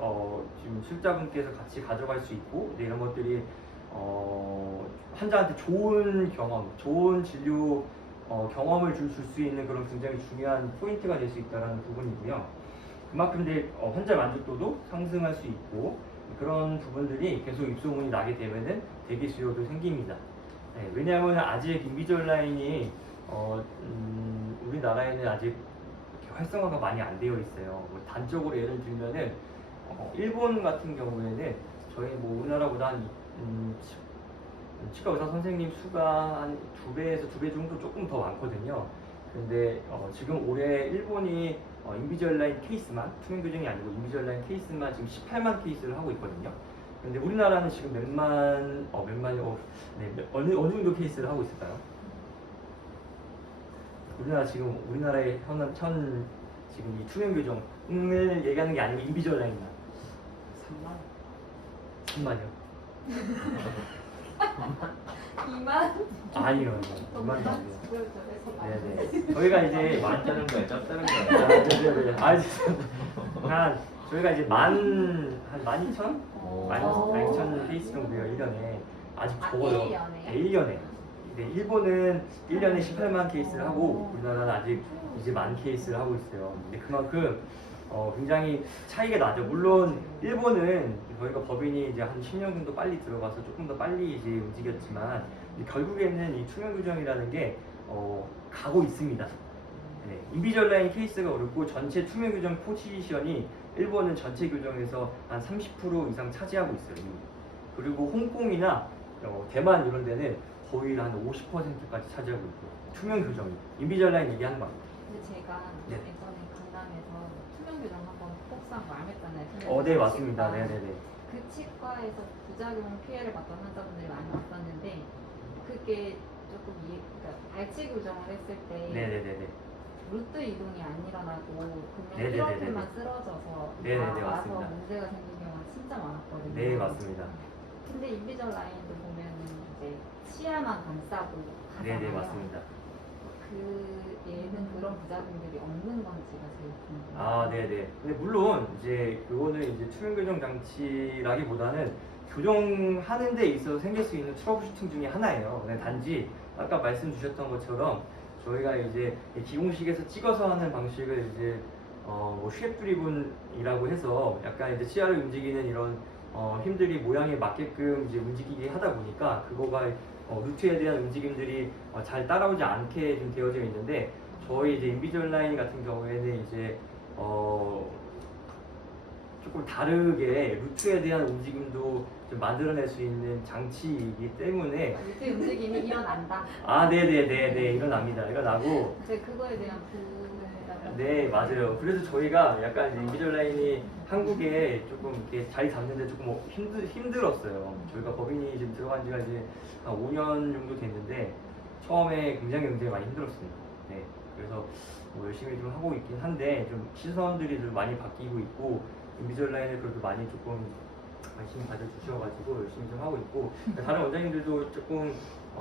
지금 실자분께서 같이 가져갈 수 있고 이런 것들이 환자한테 좋은 경험, 좋은 진료 경험을 줄 수 있는 그런 굉장히 중요한 포인트가 될 수 있다는 부분이고요. 그만큼 이제 환자 만족도도 상승할 수 있고 그런 부분들이 계속 입소문이 나게 되면은 대기 수요도 생깁니다. 네, 왜냐하면 아직 인비졸라인이 우리나라에는 아직 활성화가 많이 안 되어 있어요. 뭐 단적으로 예를 들면은 일본 같은 경우에는 저희 뭐 우리나라보다 한 치과 의사 선생님 수가 한 2배에서 2배 정도 조금 더 많거든요. 근데 지금 올해 일본이 인비졸라인 케이스만 투명 규정이 아니고 인비졸라인 케이스만 지금 18만 케이스를 하고 있거든요. 근데 우리나라는 지금 어느 정도 케이스를 하고 있을까요? 우리나라의 현 지금 이 투명 규정을 얘기하는 게 아니고 인비졸라인만 3만이요. 2만? 아니요, 2만이 아니에요. 네네. 저희가 이제 많다는 거야, 작다는 거야. 네네네. 한 저희가 이제 한 12,000? 오. 12,000 케이스 정도요 1년에. 아직 적어요. 1년에? 네, 1년에. 네, 일본은 1년에 18만 케이스를 하고 우리나라는 아직 이제 10,000 케이스를 하고 있어요. 근데 그만큼 굉장히 차이가 나죠. 물론 일본은 저희가 법인이 이제 한 10년 정도 빨리 들어가서 조금 더 빨리 이제 움직였지만 결국에는 이 투명 규정이라는 게 가고 있습니다. 네, 인비졸라인 케이스가 어렵고 전체 투명 규정 포지션이 일본은 전체 규정에서 한 30% 이상 차지하고 있어요. 이미. 그리고 홍콩이나 대만 이런 데는 거의 한 50%까지 차지하고 있고요. 투명 규정이 인비졸라인 얘기하는 거 아니에요. 근데 제가 네. 예전에 강남에서 투명 규정 한번 폭삭 말했잖아요. 네 맞습니다. 네네네. 그 치과에서 부작용 피해를 봤던 환자분들이 많이 왔었는데 그게 조금 그러니까 발치 교정을 했을 때 네네네네. 루트 이동이 안 일어나고 그냥 네네네네네. 이렇게만 쓰러져서 네네네, 와서 맞습니다. 문제가 생긴 경우가 진짜 많았거든요. 네 맞습니다. 근데 인비졸라인도 보면은 이제 치아만 감싸고 가잖아요. 네네 맞습니다. 얘는 그런 부작용들이 없는 건지가 제일 궁금해요. 아, 네네. 근데 물론 이제 그거는 이제 투명 교정 장치라기보다는 교정하는 데 있어서 생길 수 있는 트러블 슈팅 중에 하나예요. 근데 단지 아까 말씀 주셨던 것처럼 저희가 이제 기공식에서 찍어서 하는 방식을 이제 뭐 쉐프 드리븐이라고 해서 약간 이제 치아를 움직이는 이런 힘들이 모양에 맞게끔 이제 움직이게 하다 보니까 그거가 루트에 대한 움직임들이 잘 따라오지 않게 좀 되어져 있는데 저희 이제 인비졸라인 같은 경우에는 이제 조금 다르게 루트에 대한 움직임도 좀 만들어낼 수 있는 장치이기 때문에 루트 움직임이 일어난다. 아 네네네네 일어납니다. 일어나고 근데 그거에 대한 부분이 네 맞아요. 그래서 저희가 약간 이제 인비졸라인이 한국에 조금 이렇게 자리 잡는데 조금 힘들었어요. 저희가 법인이 지금 들어간 지가 이제 한 5년 정도 됐는데 처음에 굉장히 많이 힘들었습니다. 네, 그래서 뭐 열심히 좀 하고 있긴 한데 좀 시선들이 좀 많이 바뀌고 있고 인비주얼라인을 그래도 많이 조금 관심 가져주셔가지고 열심히 좀 하고 있고 다른 원장님들도 조금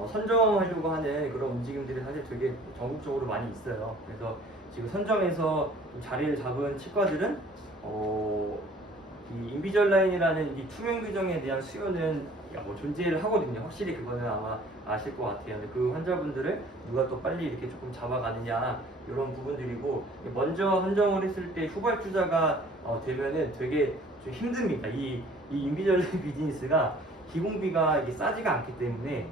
선정하려고 하는 그런 움직임들이 사실 되게 전국적으로 많이 있어요. 그래서 지금 선정에서 좀 자리를 잡은 치과들은 이 인비주얼라인이라는 이 투명 규정에 대한 수요는 뭐 존재를 하거든요. 확실히 그거는 아마 아실 것 같아요. 근데 그 환자분들을 누가 또 빨리 이렇게 조금 잡아가느냐 이런 부분들이고 먼저 선정을 했을 때 후발주자가 되면은 되게 좀 힘듭니다. 이 인비주얼라인 비즈니스가 기공비가 이게 싸지가 않기 때문에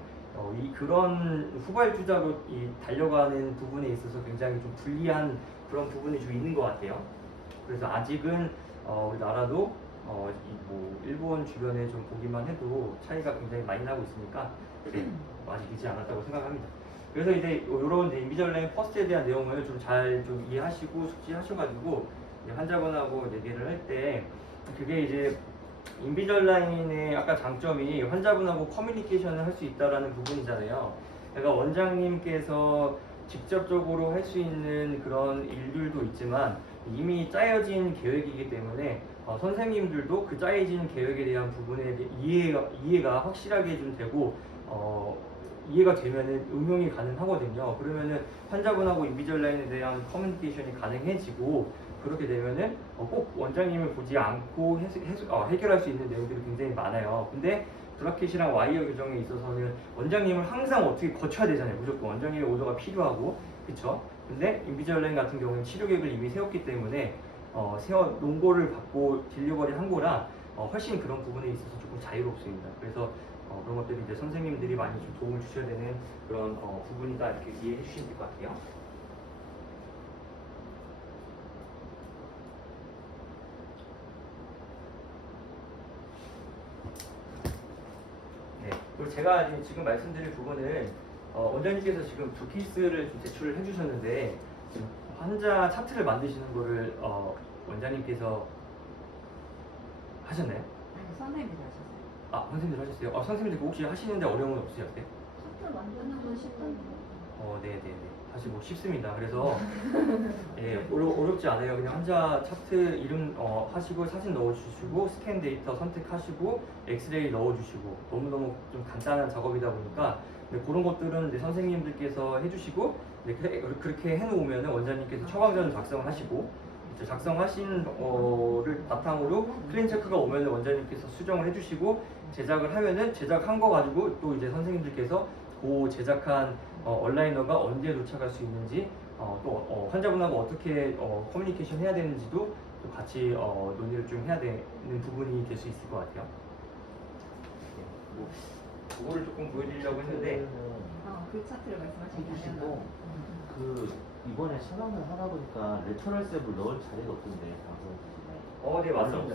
이 그런 후발주자로 이 달려가는 부분에 있어서 굉장히 좀 불리한 그런 부분이 좀 있는 것 같아요. 그래서 아직은 우리나라도 뭐 일본 주변에 좀 보기만 해도 차이가 굉장히 많이 나고 있으니까 아직 늦지 않았다고 생각합니다. 그래서 이제 이런 인비주얼라인 퍼스트에 대한 내용을 좀 잘 좀 이해하시고 숙지하셔가지고 환자분하고 얘기를 할 때 그게 이제 인비주얼라인의 아까 장점이 환자분하고 커뮤니케이션을 할 수 있다라는 부분이잖아요. 그러니까 원장님께서 직접적으로 할 수 있는 그런 일들도 있지만 이미 짜여진 계획이기 때문에 선생님들도 그 짜여진 계획에 대한 부분에 이해가 확실하게 좀 되고 이해가 되면은 응용이 가능하거든요. 그러면은 환자분하고 인비주얼라인에 대한 커뮤니케이션이 가능해지고 그렇게 되면은 꼭 원장님을 보지 않고 해결할 수 있는 내용들이 굉장히 많아요. 근데 브라켓이랑 와이어 규정에 있어서는 원장님을 항상 어떻게 거쳐야 되잖아요. 무조건 원장님의 오더가 필요하고, 그쵸? 근데 인비주얼라인 같은 경우는 치료 계획을 이미 세웠기 때문에 세워 놓은 거를 받고 딜리버리 한 거라 훨씬 그런 부분에 있어서 조금 자유롭습니다. 그래서 그런 것들이 이제 선생님들이 많이 좀 도움을 주셔야 되는 그런 부분이다 이렇게 이해해 주시면 될 것 같아요. 네, 그리고 제가 지금 말씀드릴 부분은 원장님께서 지금 두 케이스를 좀 제출을 해주셨는데 지금 환자 차트를 만드시는 거를 원장님께서 하셨나요? 아니, 선생님이 하셨어요. 선생님들 하셨어요? 선생님들 혹시 하시는데 어려움은 없으셨어요? 차트 만드는 건 쉽던데. 네네네. 사실 뭐 쉽습니다. 그래서 예, 어렵지 않아요. 그냥 환자 차트 이름 하시고 사진 넣어주시고 스캔 데이터 선택하시고 엑스레이 넣어주시고 너무너무 좀 간단한 작업이다 보니까 그런 것들은 이제 선생님들께서 해주시고 그렇게 해놓으면 원장님께서 처방전을 작성하시고 이제 작성하신 를 바탕으로 클린 체크가 오면 원장님께서 수정을 해주시고 제작을 하면은 제작한 거 가지고 또 이제 선생님들께서 그 제작한 얼라이너가 언제 도착할 수 있는지 또 환자분하고 어떻게 커뮤니케이션 해야 되는지도 또 같이 논의를 좀 해야 되는 부분이 될 수 있을 것 같아요. 네, 뭐 그거를 조금 보여드리려고 했는데 그 차트를 말씀하신 게 아니라. 그 이번에 촬영을 하다 보니까 레터럴 셉을 넣을 자리가 없던데 방송 네 맞습니다.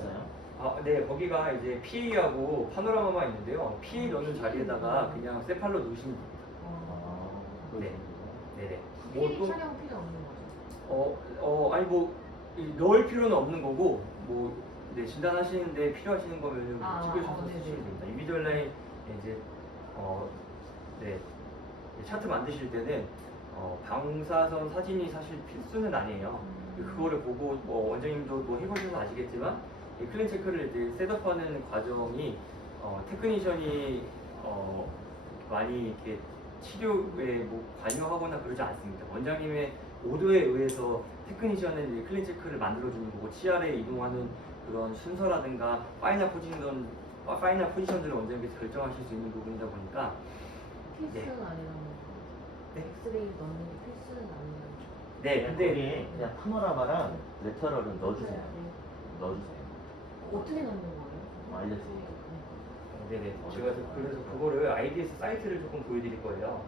없어요? 네 거기가 이제 PA하고 파노라마만 있는데요. PA 넣는 자리에다가 그냥 세팔로 넣으시면 됩니다. 네. 네네. 또 촬영 필요 없는 거죠? 아니 뭐 넣을 필요는 없는 거고 뭐 네, 진단하시는데 필요하시는 거면 찍으셔서 네네. 쓰시면 됩니다. 인비주얼라인 이제 네 차트 만드실 때는 방사선 사진이 사실 필수는 아니에요. 그거를 보고 원장님도 뭐 해보셔서 아시겠지만 이 클린 체크를 이제 셋업하는 과정이 테크니션이 많이 이렇게 치료에 뭐 관여하거나 그러지 않습니다. 원장님의 오더에 의해서 테크니션은 이제 클린 체크를 만들어주는 거고 치아에 이동하는 그런 순서라든가 파이널 포지션들을 원장님께서 결정하실 수 있는 부분이다 보니까 필수는 아니라는 거. 네. 엑스레이 넣는 게 필수는 아니라는 거. 네, 근데 거기에 그냥 파노라마랑 레터럴은 넣어주세요. 넣어주세요. 어떻게 넣는 거예요? 알려주세요. 네네. 제가 그래서 그거를 IDS 사이트를 조금 보여드릴 거예요.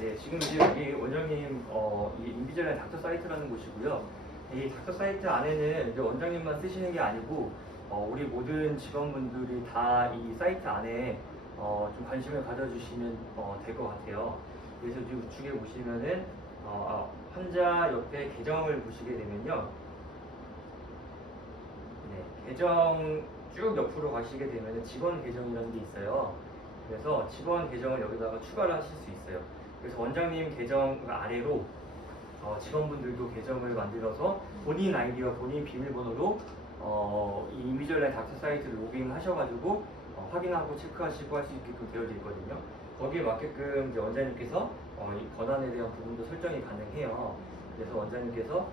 네, 지금 이제 여기 원장님 이 인비젤라인 닥터 사이트라는 곳이고요. 이 닥터 사이트 안에는 이제 원장님만 쓰시는 게 아니고 우리 모든 직원분들이 다 이 사이트 안에 좀 관심을 가져주시면 될 것 같아요. 그래서 지금 우측에 보시면은 환자 옆에 계정을 보시게 되면요. 네, 계정 쭉 옆으로 가시게 되면 직원 계정이라는 게 있어요. 그래서 직원 계정을 여기다가 추가를 하실 수 있어요. 그래서 원장님 계정 아래로 직원분들도 계정을 만들어서 본인 아이디와 본인 비밀번호로 이 인비주얼라인 닥터 사이트를 로그인하셔가지고 확인하고 체크하시고 할 수 있게끔 되어져 있거든요. 거기에 맞게끔 이제 원장님께서 이 권한에 대한 부분도 설정이 가능해요. 그래서 원장님께서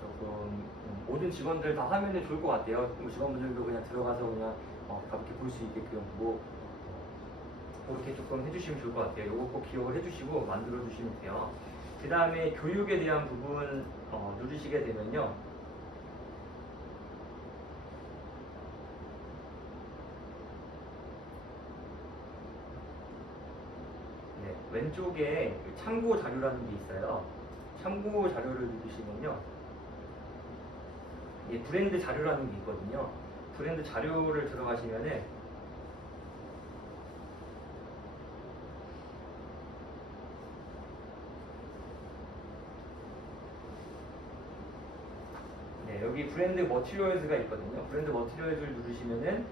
조금 모든 직원들 다 하면은 좋을 것 같아요. 직원분들도 그냥 들어가서 그냥 가볍게 볼 수 있게끔 그렇게 조금 해주시면 좋을 것 같아요. 요거 꼭 기억을 해주시고 만들어 주시면 돼요. 그 다음에 교육에 대한 부분 누르시게 되면요. 네, 왼쪽에 참고 자료라는 게 있어요. 참고 자료를 누르시면요. 브랜드 자료라는 게 있거든요. 브랜드 자료를 들어가시면은 네, 여기 브랜드 머티리얼즈가 있거든요. 브랜드 머티리얼즈를 누르시면은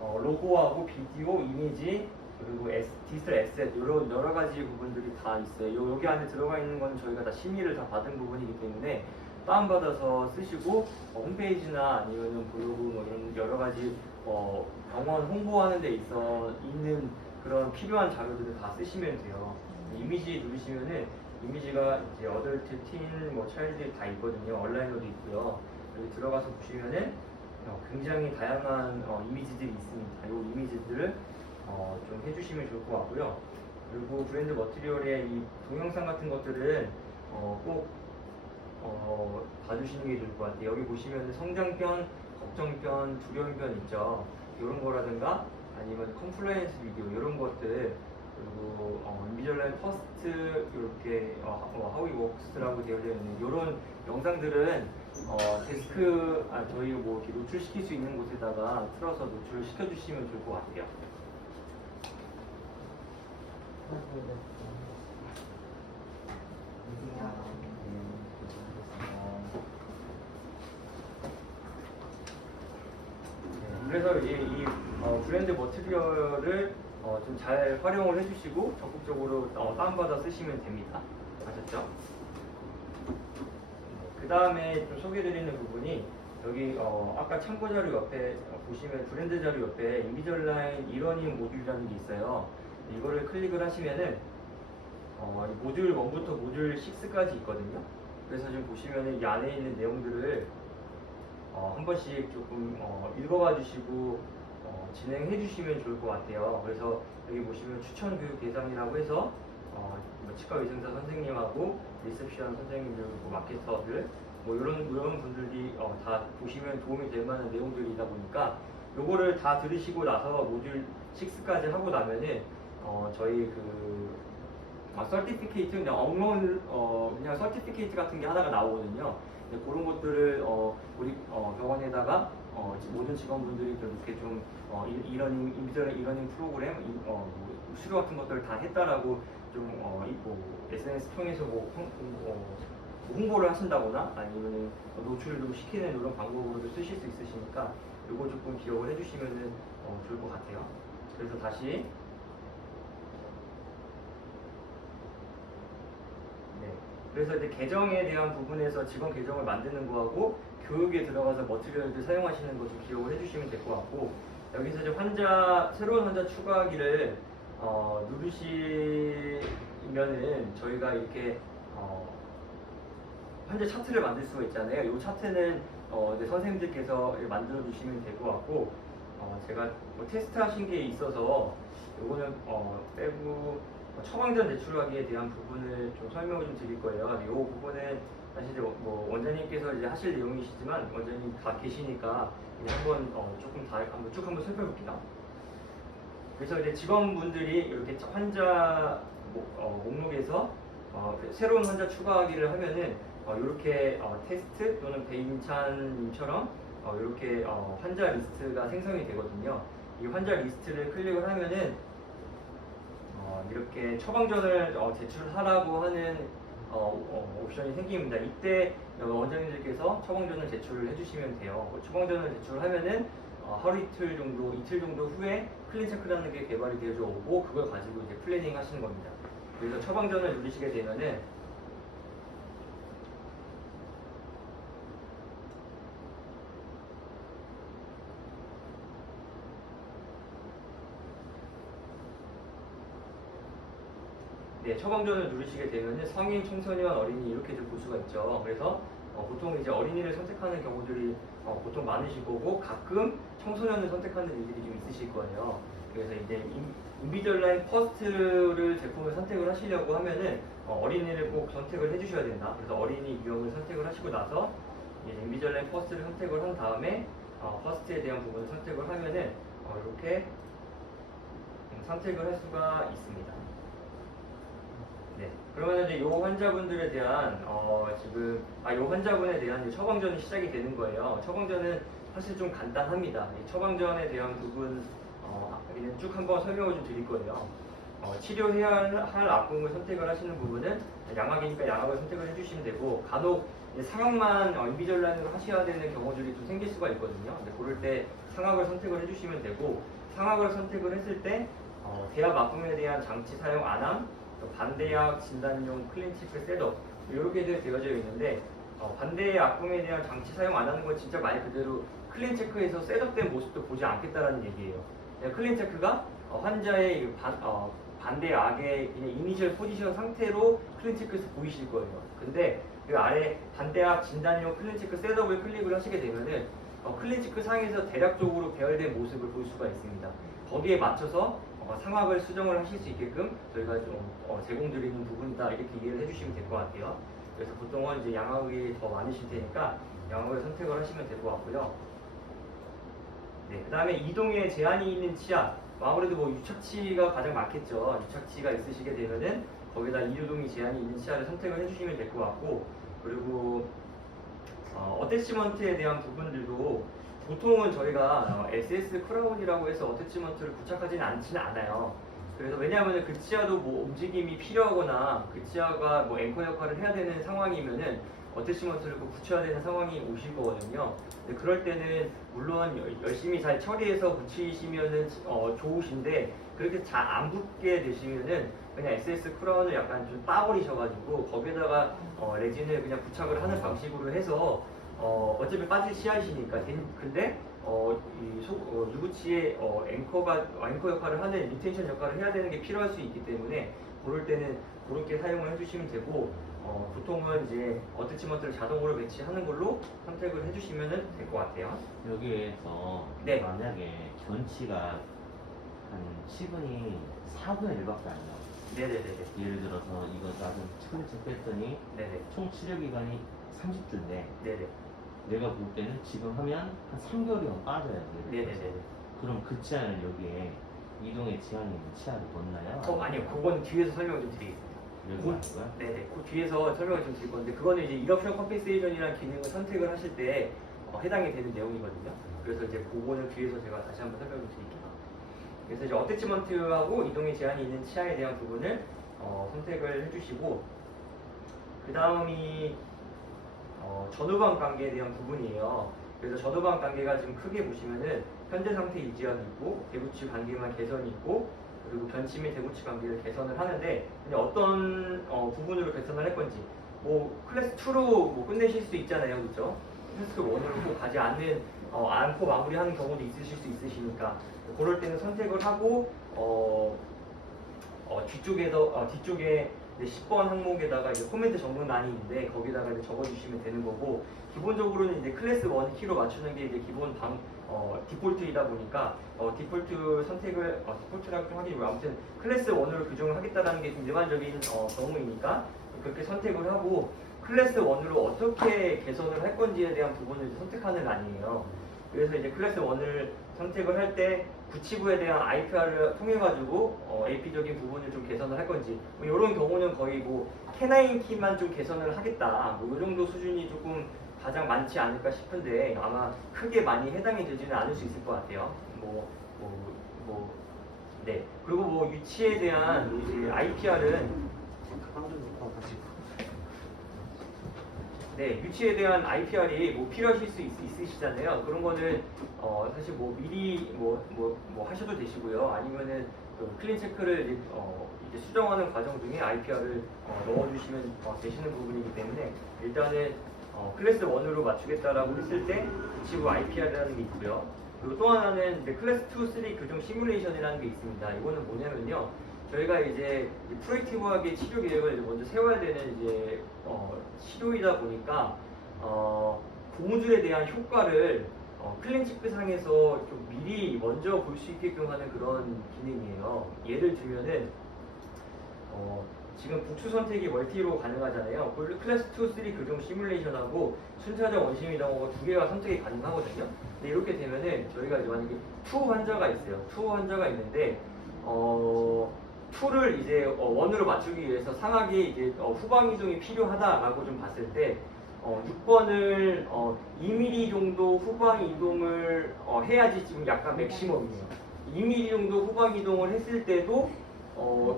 로고하고 비디오, 이미지, 그리고 디지털 에셋 이런 여러 가지 부분들이 다 있어요. 여기 안에 들어가 있는 건 저희가 다 심의를 다 받은 부분이기 때문에 다운받아서 쓰시고 홈페이지나 아니면 블로그 뭐 이런 여러 가지 병원 홍보하는 데 있는 그런 필요한 자료들을 다 쓰시면 돼요. 이미지 누르시면은 이미지가 이제 어덜트, 틴, 뭐 차일드 다 있거든요. 온라인으로도 있고요. 여기 들어가서 보시면은 굉장히 다양한 이미지들이 있습니다. 이 이미지들을 좀 해주시면 좋을 것 같고요. 그리고 브랜드 머티리얼의 이 동영상 같은 것들은 꼭 봐주시는 게 좋을 것 같아요. 여기 보시면 성장편, 걱정편, 두려움편 있죠. 이런 거라든가 아니면 컴플라이언스 비디오 이런 것들 그리고 인비주얼라인 퍼스트 이렇게 하우이 워크스라고 되어져 있는 이런 영상들은 데스크 저희 뭐 이렇게 노출시킬 수 있는 곳에다가 틀어서 노출을 시켜주시면 좋을 것 같아요. 그래서 이 브랜드 머티리얼을 좀 잘 활용을 해주시고 적극적으로 다운받아 쓰시면 됩니다. 아셨죠? 그 다음에 좀 소개드리는 부분이 여기 아까 참고 자료 옆에 보시면 브랜드 자료 옆에 인비주얼라인 이러닝 모듈이라는 게 있어요. 이거를 클릭을 하시면은 모듈 1부터 모듈 6까지 있거든요. 그래서 지금 보시면은 이 안에 있는 내용들을 한 번씩 조금 읽어봐 주시고 진행해 주시면 좋을 것 같아요. 그래서 여기 보시면 추천 교육 대상이라고 해서 뭐 치과 의생사 선생님하고 리셉션 선생님들, 마케터들 이런 분들이 다 보시면 도움이 될 만한 내용들이다 보니까 요거를 다 들으시고 나서 모듈 6까지 하고 나면은 저희 서티피케이트 그냥 서티피케이트 같은 게 하나가 나오거든요. 그런 것들을 우리 병원에다가 모든 직원분들이 이렇게 좀 이러닝 프로그램 수료 같은 것들을 다 했다라고 좀 SNS 통해서 홍보를 하신다거나 아니면 노출을 좀 시키는 이런 방법으로도 쓰실 수 있으시니까 이거 조금 기억을 해주시면 좋을 것 같아요. 그래서 다시 그래서 이제 계정에 대한 부분에서 직원 계정을 만드는 거하고 교육에 들어가서 머티리얼들 사용하시는 거 좀 기억을 해주시면 될 것 같고 여기서 이제 새로운 환자 추가하기를 누르시면은 저희가 이렇게 환자 차트를 만들 수가 있잖아요. 이 차트는 선생님들께서 만들어 주시면 될 것 같고 제가 테스트 하신 게 있어서 요거는 빼고 처방전 제출하기에 대한 부분을 좀 설명을 좀 드릴 거예요. 이 부분은 사실 이제 원장님께서 이제 하실 내용이시지만 원장님 다 계시니까 한번 한번 쭉 살펴볼게요. 그래서 이제 직원분들이 이렇게 환자 목록에서 새로운 환자 추가하기를 하면은 이렇게 테스트 또는 배인찬님처럼 이렇게 환자 리스트가 생성이 되거든요. 이 환자 리스트를 클릭을 하면은 이렇게 처방전을 제출하라고 하는 옵션이 생깁니다. 이때 원장님들께서 처방전을 제출을 해주시면 돼요. 처방전을 제출하면은 하루 이틀 정도 후에 클린 체크라는 게 개발이 되어져 오고 그걸 가지고 이제 플래닝 하시는 겁니다. 그래서 처방전을 누르시게 되면은 네, 처방전을 누르시게 되면은 성인, 청소년, 어린이 이렇게 볼 수가 있죠. 그래서 보통 이제 어린이를 선택하는 경우들이 보통 많으실 거고 가끔 청소년을 선택하는 일들이 좀 있으실 거예요. 그래서 이제 인비졸라인 퍼스트를 제품을 선택을 하시려고 하면은 어린이를 꼭 선택을 해주셔야 된다. 그래서 어린이 유형을 선택을 하시고 나서 이제 인비졸라인 퍼스트를 선택을 한 다음에 퍼스트에 대한 부분을 선택을 하면은 이렇게 선택을 할 수가 있습니다. 네. 그러면 이제 이 환자분들에 대한 지금 이 환자분에 대한 처방전이 시작이 되는 거예요. 처방전은 사실 좀 간단합니다. 이 처방전에 대한 부분 그냥 쭉 한번 설명을 좀 드릴 거예요. 치료해야 할 악궁을 선택을 하시는 부분은 양악이니까 양악을 선택을 해주시면 되고 간혹 상악만 인비졸라인으로 하셔야 되는 경우들이 좀 생길 수가 있거든요. 그럴 때 상악을 선택을 해주시면 되고 상악을 선택을 했을 때 대압 악궁에 대한 장치 사용 안함 반대약 진단용 클린체크 셋업 이렇게 되어져 있는데 반대의 악궁에 대한 장치 사용 안 하는 건 진짜 말 그대로 클린체크에서 셋업된 모습도 보지 않겠다라는 얘기예요. 클린체크가 환자의 반대 악의 그냥 이니셜 포지션 상태로 클린체크에서 보이실 거예요. 근데 그 아래 반대악 진단용 클린체크 셋업을 클릭을 하시게 되면은 클린체크 상에서 대략적으로 배열된 모습을 볼 수가 있습니다. 거기에 맞춰서 상악을 수정을 하실 수 있게끔 저희가 좀 제공드리는 부분이다 이렇게 이해를 해주시면 될 것 같아요. 그래서 보통은 이제 양악이 더 많으실 테니까 양악을 선택을 하시면 될 것 같고요. 네, 그 다음에 이동에 제한이 있는 치아 아무래도 뭐 유착치가 가장 많겠죠. 유착치가 있으시게 되면은 거기다 이동이 제한이 있는 치아를 선택을 해주시면 될 것 같고 그리고 어태치먼트에 대한 부분들도 보통은 저희가 SS 크라운이라고 해서 어태치먼트를 부착하지는 않지는 않아요. 그래서 왜냐하면 그 치아도 뭐 움직임이 필요하거나 그 치아가 뭐 앵커 역할을 해야 되는 상황이면은 어태치먼트를 꼭 붙여야 되는 상황이 오실 거거든요. 근데 그럴 때는 물론 열심히 잘 처리해서 붙이시면은 좋으신데 그렇게 잘 안 붙게 되시면은 그냥 SS 크라운을 약간 좀 따버리셔가지고 거기에다가 레진을 그냥 부착을 하는 방식으로 해서 어차피 빠질 치아이시니까 근데 유구치의 앵커 역할을 하는 리텐션 역할을 해야 되는 게 필요할 수 있기 때문에 그럴 때는 그렇게 사용을 해주시면 되고 보통은 이제 어태치먼트를 자동으로 배치하는 걸로 선택을 해주시면 될 것 같아요. 여기에서 네. 만약에 견치가 한 치근이 4분의 1밖에 안 나와. 네네네네. 예를 들어서 이거 나도 클린체 뺐더니 네네. 총 치료 기간이 30주인데 네네. 내가 볼 때는 지금 하면 한 3개월이면 빠져야 돼. 네네네. 그럼 그 치아는 여기에 이동의 제한이 있는 치아를 넣나요? 아니요. 그건 뒤에서 설명을 좀 드리겠습니다. 여기 하는 거야? 네네. 그 뒤에서 설명을 좀 드릴 건데 그거는 이제 이럽션 컴펜세이션이라는 기능을 선택을 하실 때 해당이 되는 내용이거든요. 그래서 이제 그거는 뒤에서 제가 다시 한번 설명을 드릴게요. 그래서 이제 어태치먼트하고 이동의 제한이 있는 치아에 대한 부분을 선택을 해주시고 그 다음이 전후방 관계에 대한 부분이에요. 그래서 전후방 관계가 지금 크게 보시면은 현재 상태 유지하기 있고 대구치 관계만 개선이 있고 그리고 변치 및 대구치 관계를 개선을 하는데 근데 어떤 부분으로 개선을 할 건지 뭐 클래스 2로 뭐 끝내실 수 있잖아요, 그렇죠? 클래스 1으로 꼭 가지 않고 마무리하는 경우도 있으실 수 있으시니까 그럴 때는 선택을 하고 뒤쪽에 이제 10번 항목에다가 이제 코멘트 적는란이 있는데 거기다가 이제 적어주시면 되는 거고 기본적으로는 이제 클래스 1 키로 맞추는 게 이제 기본 디폴트이다 보니까 디폴트 선택을 디폴트라고 좀 하기 아무튼 클래스 1으로 규정을 하겠다라는 게 좀 일반적인 경우이니까 그렇게 선택을 하고 클래스 1으로 어떻게 개선을 할 건지에 대한 부분을 선택하는 란이에요. 그래서 이제 클래스 1을 선택을 할 때 구치부에 대한 IPR을 통해 가지고 AP적인 부분을 좀 개선을 할 건지 뭐 이런 경우는 거의 뭐 K9 키만 좀 개선을 하겠다 뭐 이 정도 수준이 조금 가장 많지 않을까 싶은데 아마 크게 많이 해당이 되지는 않을 수 있을 것 같아요. 네. 그리고 뭐 유치에 대한 이제 IPR은 네, 유치에 대한 IPR이 뭐 필요하실 수 있으시잖아요. 그런 거는 사실 뭐 미리 뭐 하셔도 되시고요. 아니면은 클린 체크를 이제 수정하는 과정 중에 IPR을 넣어주시면 되시는 부분이기 때문에 일단은 클래스 1으로 맞추겠다라고 했을 때 구치부 IPR이라는 게 있고요. 그리고 또 하나는 이제 클래스 2, 3 교정 시뮬레이션이라는 게 있습니다. 이거는 뭐냐면요. 저희가 이제 프로액티브하게 치료 계획을 먼저 세워야 되는 이제 치료이다 보니까 고무줄에 대한 효과를 클린 체크상에서 좀 미리 먼저 볼 수 있게끔 하는 그런 기능이에요. 예를 들면은 지금 복수 선택이 멀티로 가능하잖아요. 클래스 2, 3 교정 시뮬레이션하고 순차적 원심 이동하고 두 개가 선택이 가능하거든요. 근데 이렇게 되면은 저희가 이제 만약에 2 환자가 있어요. 2 환자가 있는데 2를 이제 1으로 맞추기 위해서 상하게 이제 후방 이동이 필요하다라고 좀 봤을 때 6번을 2mm 정도 후방 이동을 해야지 지금 약간 맥시멈이에요. 2mm 정도 후방 이동을 했을 때도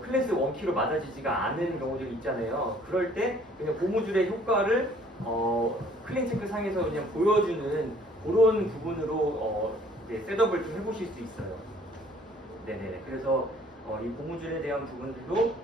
클래스 1키로 맞아지지가 않은 경우들이 있잖아요. 그럴 때 그냥 고무줄의 효과를 클린 체크 상에서 그냥 보여주는 그런 부분으로 네, 셋업을 좀 해보실 수 있어요. 네네. 그래서 이 고무줄에 대한 부분들도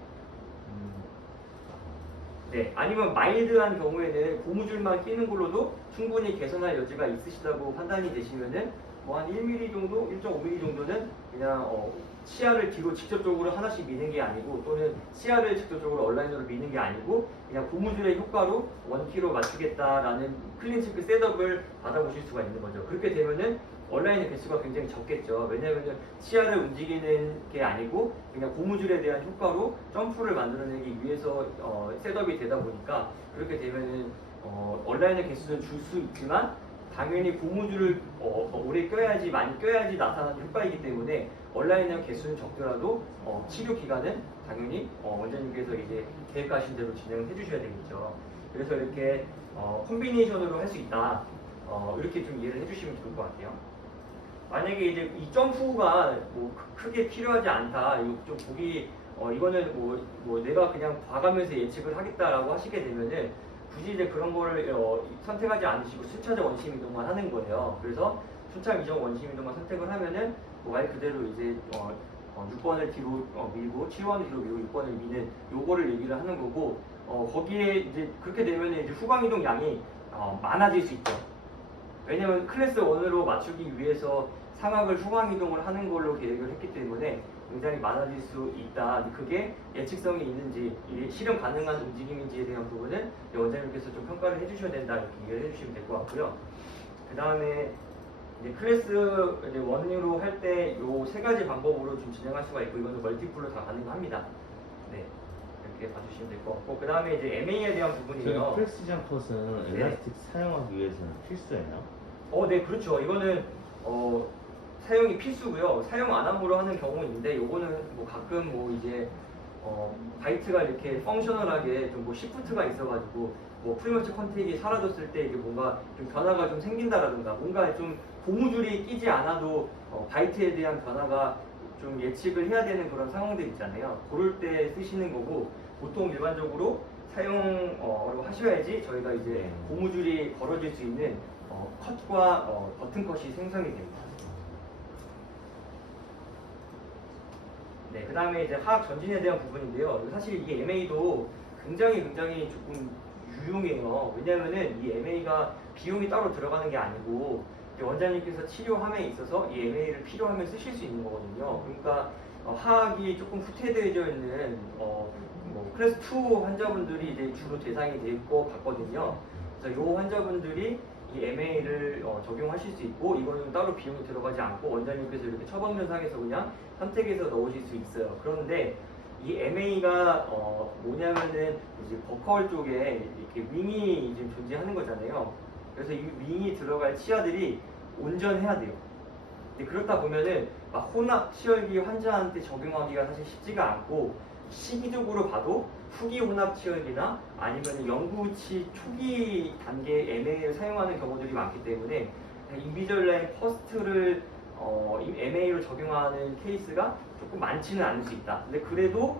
네, 아니면 마일드한 경우에는 고무줄만 끼는 걸로도 충분히 개선할 여지가 있으시다고 판단이 되시면은 뭐 한 1mm 정도, 1.5mm 정도는 그냥 치아를 뒤로 직접적으로 하나씩 미는 게 아니고 또는 치아를 직접적으로 얼라인으로 미는 게 아니고 그냥 고무줄의 효과로 원키로 맞추겠다라는 클린 체크 셋업을 받아보실 수가 있는 거죠. 그렇게 되면은 얼라인의 개수가 굉장히 적겠죠. 왜냐하면 치아를 움직이는 게 아니고 그냥 고무줄에 대한 효과로 점프를 만들어내기 위해서 셋업이 되다 보니까 그렇게 되면은 얼라인의 개수는 줄 수 있지만 당연히 고무줄을 오래 껴야지 많이 껴야지 나타나는 효과이기 때문에 얼라인의 개수는 적더라도 치료 기간은 당연히 원장님께서 이제 계획하신 대로 진행을 해주셔야 되겠죠. 그래서 이렇게 콤비네이션으로 할 수 있다. 이렇게 좀 이해를 해주시면 좋을 것 같아요. 만약에 이제 이 점프가 뭐 크게 필요하지 않다. 이거 좀 보기 이거는 뭐 내가 그냥 봐가면서 예측을 하겠다라고 하시게 되면은 굳이 이제 그런 거를 선택하지 않으시고 순차적 원심 이동만 하는 거예요. 그래서 순차 이동 원심 이동만 선택을 하면은 말 그대로 이제 6번을 뒤로 밀고 7번을 뒤로 밀고 6번을 미는 요거를 얘기를 하는 거고 거기에 이제 그렇게 되면 이제 후방 이동 양이 많아질 수 있죠. 왜냐면 클래스 1으로 맞추기 위해서 상악을 후방 이동을 하는 걸로 계획을 했기 때문에 굉장히 많아질 수 있다. 그게 예측성이 있는지 실현 가능한 움직임인지에 대한 부분은 원장님께서 좀 평가를 해주셔야 된다 이렇게 이해를 해주시면 될 것 같고요. 그 다음에 클래스 1으로 할 때 요 세 가지 방법으로 좀 진행할 수가 있고 이거는 멀티플로 다 가능합니다. 네. 이렇게 봐주시면 될 것 같고 그 다음에 이제 MA에 대한 부분이에요. 프레시전 컷은 네. 엘라스틱 사용하기 위해서는 필수예요? 네, 그렇죠. 이거는 사용이 필수고요. 사용 안 함으로 하는 경우인데, 요거는 뭐 가끔 뭐 이제 바이트가 이렇게 펑셔널하게 좀 뭐 시프트가 있어가지고 뭐 프리머치 컨택이 사라졌을 때 이게 뭔가 좀 변화가 좀 생긴다라든가 뭔가 좀 고무줄이 끼지 않아도 바이트에 대한 변화가 좀 예측을 해야 되는 그런 상황들 있잖아요. 그럴 때 쓰시는 거고 보통 일반적으로 사용을 하셔야지 저희가 이제 고무줄이 걸어질 수 있는 컷과 버튼 컷이 생성이 됩니다. 네, 그 다음에 이제 화학 전진에 대한 부분인데요. 사실 이 MA도 굉장히 조금 유용해요. 왜냐면은 이 MA가 비용이 따로 들어가는 게 아니고 원장님께서 치료함에 있어서 이 MA를 필요하면 쓰실 수 있는 거거든요. 그러니까 화학이 조금 후퇴되어져 있는 뭐 클래스 2 환자분들이 이제 주로 대상이 될 것 같거든요. 그래서 이 환자분들이 이 MA를 적용하실 수 있고 이거는 따로 비용이 들어가지 않고 원장님께서 이렇게 처방전상에서 그냥 선택해서 넣으실 수 있어요. 그런데 이 MA가 뭐냐면은 이제 버커울 쪽에 이렇게 윙이 지금 존재하는 거잖아요. 그래서 이 윙이 들어갈 치아들이 온전해야 돼요. 근데 그렇다 보면은 막 혼합 치열기 환자한테 적용하기가 사실 쉽지가 않고 시기적으로 봐도 후기 혼합 치열기나 아니면 연구치 초기 단계 MA를 사용하는 경우들이 많기 때문에 인비졸라인 퍼스트를 MA로 적용하는 케이스가 조금 많지는 않을 수 있다. 근데 그래도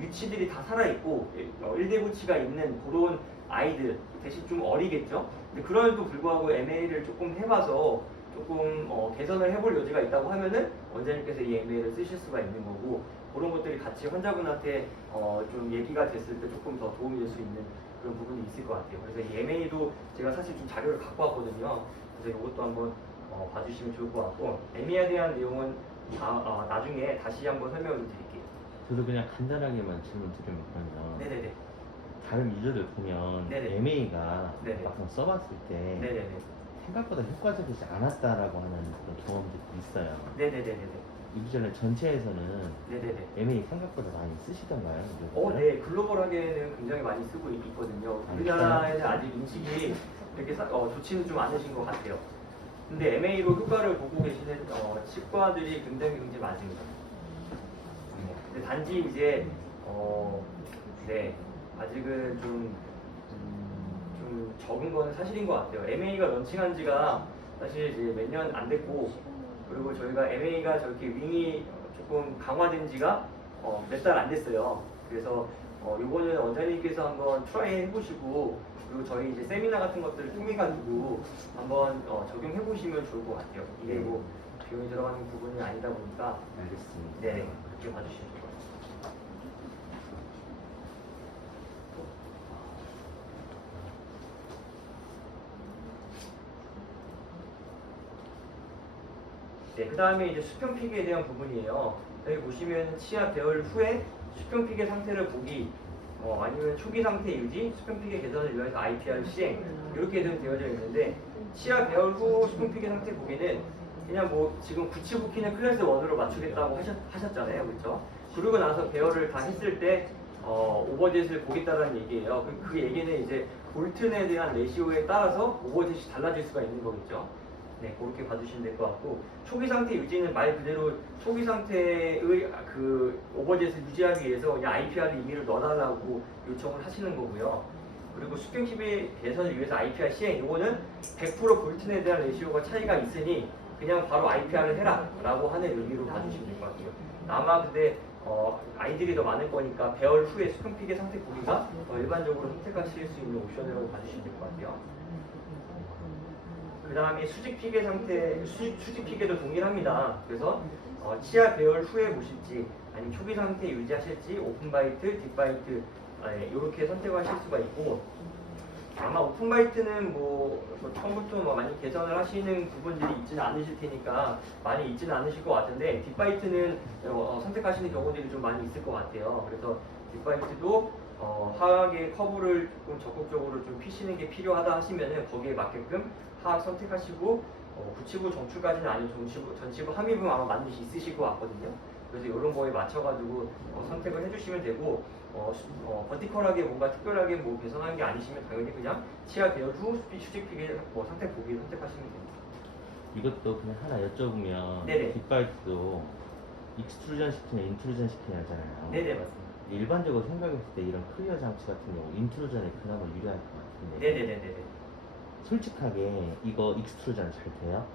유치들이 다 살아있고 1대구치가 있는 그런 아이들 대신 좀 어리겠죠. 근데 그럼에도 불구하고 MA를 조금 해봐서 조금 개선을 해볼 여지가 있다고 하면은 원장님께서 이 MA를 쓰실 수가 있는 거고 그런 것들이 같이 환자분한테 좀 얘기가 됐을 때 조금 더 도움이 될 수 있는 그런 부분이 있을 것 같아요. 그래서 이 MA도 제가 사실 좀 자료를 갖고 왔거든요. 그래서 이것도 한번 봐주시면 좋을 것 같고 MA에 대한 내용은 나중에 다시 한번 설명을 드릴게요. 저도 그냥 간단하게만 질문 드리면 네네네. 다른 유저들 보면 네네. MA가 네네. 막상 써봤을 때 네네네. 생각보다 효과적이지 않았다라고 하는 그런 경험들이 있어요. 네네네네네. 인비졸라인 전체에서는 네네네. MA 생각보다 많이 쓰시던가요? 네, 글로벌하게는 굉장히 많이 쓰고 있거든요. 우리나라에는 아직 인식이 이렇게 좋지는 좀 않으신 것 같아요. 근데 MA로 효과를 보고 계시는 치과들이 굉장히 많습니다. 근데 단지 이제 네, 아직은 좀 적은 거는 사실인 것 같아요. MA가 런칭한 지가 사실 이제 몇 년 안 됐고 그리고 저희가 MA가 저렇게 윙이 조금 강화된 지가 몇 달 안 됐어요. 그래서 요거는 원장님께서 한번 트라이 해보시고 그리고 저희 이제 세미나 같은 것들을 통해 가지고 한번 적용해 보시면 좋을 것 같아요. 이게 뭐 비용이 들어가는 부분이 아니다 보니까 알겠습니다. 네, 그렇게 봐주시면 좋을 것 같아요. 네, 그 다음에 이제 수평피계에 대한 부분이에요. 여기 보시면 치아 배열 후에 수평피계 상태를 보기, 아니면 초기 상태 유지, 수평피계 개선을 위해서 IPR 시행 이렇게 되어져 있는데 치아 배열 후 수평피계 상태 보기는 그냥 뭐 지금 구치부키는 클래스 1으로 맞추겠다고 하셨잖아요, 그렇죠? 그러고 나서 배열을 다 했을 때 오버젯을 보겠다는 얘기예요. 그 얘기는 이제 볼튼에 대한 레시오에 따라서 오버젯이 달라질 수가 있는 거겠죠. 네, 그렇게 봐주시면 될 것 같고 초기 상태 유지는 말 그대로 초기 상태의 그 오버젯을 유지하기 위해서 그냥 IPR 임의를 넣어달라고 요청을 하시는 거고요. 그리고 수평 개선을 위해서 IPR 시행 이거는 100% 볼튼에 대한 레시오가 차이가 있으니 그냥 바로 IPR을 해라 라고 하는 의미로 봐주시면 될 것 같아요. 아마 근데 아이들이 더 많을 거니까 배열 후에 수평피계 상태 보기가 일반적으로 선택하실 수 있는 옵션이라고 봐주시면 될 것 같아요. 그 다음에 수직피계 상태, 수직피계도 동일합니다. 그래서 치아 배열 후에 보실지 아니면 초기 상태 유지하실지 오픈바이트, 딥바이트 이렇게 선택하실 수가 있고 아마 오픈바이트는 뭐 처음부터 많이 개선을 하시는 부분들이 있지는 않으실 테니까 많이 있지는 않으실 것 같은데 딥바이트는 선택하시는 경우들이 좀 많이 있을 것 같아요. 그래서 딥바이트도 하악의 커브를 조금 적극적으로 좀 피시는 게 필요하다 하시면은 거기에 맞게끔 하악 선택하시고 구치부 정출까지는 아니고 전치부 함입은 아마 반드시 있으실 것 같거든요. 그래서 이런 거에 맞춰가지고 선택을 해주시면 되고 버티컬하게 뭔가 특별하게 뭐 개선한 게 아니시면 당연히 그냥 치아 배열 후 수직피계 상태 보기 선택하시면 됩니다. 이것도 그냥 하나 여쭤보면 네네. 뒷바이트도 익스트루전 시키냐 인트루전 시키냐 하잖아요. 네네, 맞습니다. 일반적으로 생각했을 때 이런 클리어 장치 같은 경우 인트루전이 그나마 유리할 것 같은데 네네네네. 솔직하게 이거 익스트루전 잘 돼요?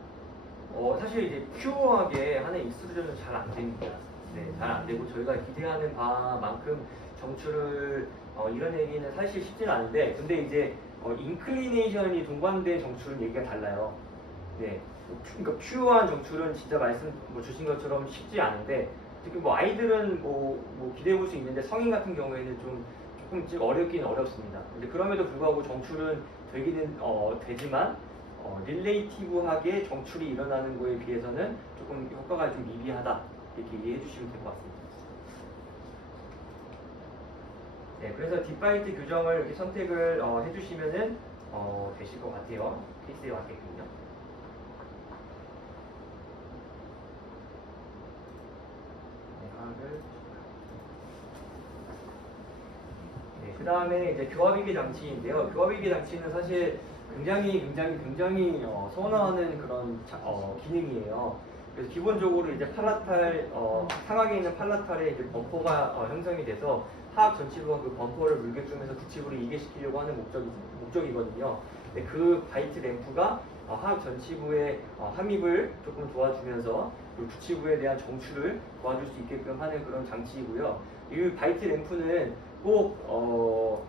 사실 이제 퓨어하게 하는 익스트루전은 잘 안 됩니다. 네, 잘 안 되고 저희가 기대하는 바만큼 정출을 이런 얘기는 사실 쉽진 않은데 근데 이제 인클리네이션이 동반된 정출은 얘기가 달라요. 네, 그러니까 퓨어한 정출은 진짜 말씀 주신 것처럼 쉽지 않은데 특히 뭐 아이들은 뭐 기대해 볼 수 있는데 성인 같은 경우에는 조금 어렵긴 어렵습니다. 근데 그럼에도 불구하고 정출은 되기는 되지만 릴레이티브하게 정출이 일어나는 거에 비해서는 조금 효과가 좀 미비하다 이렇게 이해해 주시면 될 것 같습니다. 네, 그래서 딥바이트 규정을 이렇게 선택을 해주시면은 되실 것 같아요. 케이스에 맞게끔요. 네, 그 다음에 이제 교합위기 장치인데요. 교합위기 장치는 사실 굉장히 선호하는 그런 기능이에요. 그래서 기본적으로 이제 팔라탈 상하게 있는 팔라탈에 이제 범퍼가 형성이 돼서 하악 전치부가 그 범퍼를 물게끔해서 구치부를 이개시키려고 하는 목적이거든요. 근데 그 바이트 램프가 하악 전치부의 함입을 조금 도와주면서 그 구치부에 대한 정추를 도와줄 수 있게끔 하는 그런 장치이고요. 이 바이트 램프는 꼭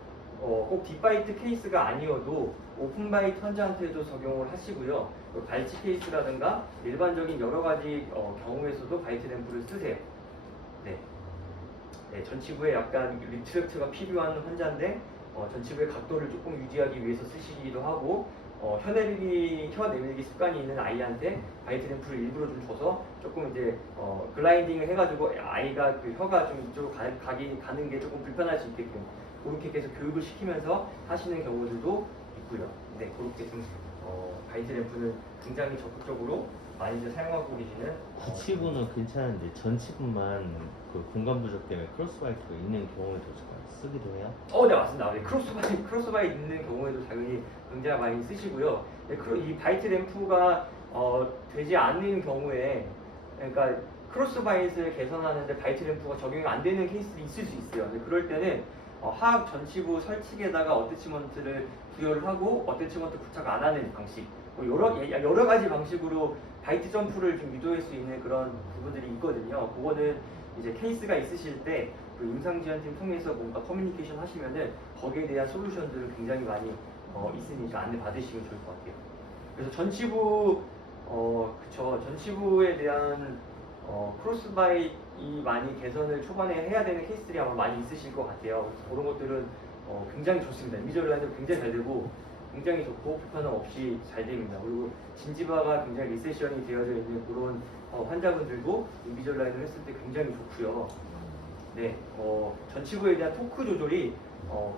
딥바이트 케이스가 아니어도 오픈바이트 환자한테도 적용을 하시고요. 발치 케이스라든가 일반적인 여러 가지 경우에서도 바이트 램프를 쓰세요. 네. 네, 전치부에 약간 리트렉트가 필요한 환자인데 전치부의 각도를 조금 유지하기 위해서 쓰시기도 하고 혀 내밀기 습관이 있는 아이한테 바이트 램프를 일부러 좀 줘서 조금 이제 글라이딩을 해가지고 아이가 그 혀가 좀 이쪽으로 가는 게 조금 불편할 수 있게끔 그렇게 계속 교육을 시키면서 하시는 경우들도 있고요. 네, 그렇게 좀 바이트 램프는 굉장히 적극적으로 많이들 사용하고 계시는 구치부는 괜찮은데 전치부만 그 공간 부족 때문에 크로스바이트가 있는 경우에도 쓰기도 해요? 네, 맞습니다. 네, 크로스바이 있는 경우에도 당연히 굉장히 많이 쓰시고요. 네, 이 바이트 램프가 되지 않는 경우에, 그러니까 크로스바이트를 개선하는데 바이트 램프가 적용이 안 되는 케이스도 있을 수 있어요. 근데 그럴 때는 하악 전치부 설치기에다가 어태치먼트를 부여를 하고 어태치먼트 부착 안 하는 방식, 여러 가지 방식으로 바이트 점프를 좀 유도할 수 있는 그런 부분들이 있거든요. 그거는 이제 케이스가 있으실 때 그 임상지원팀 통해서 뭔가 커뮤니케이션 하시면은 거기에 대한 솔루션들을 굉장히 많이 있으니 좀 안내 받으시면 좋을 것 같아요. 그래서 전치부에 대한 크로스바이이 많이 개선을 초반에 해야 되는 케이스들이 아마 많이 있으실 것 같아요. 그래서 그런 것들은 굉장히 좋습니다. 인비주얼라인도 굉장히 잘 되고 굉장히 좋고 불편함 없이 잘 됩니다. 그리고 진지바가 굉장히 리세션이 되어져 있는 그런 환자분들도 인비주얼라인을 했을 때 굉장히 좋고요. 네, 전치부에 대한 토크 조절이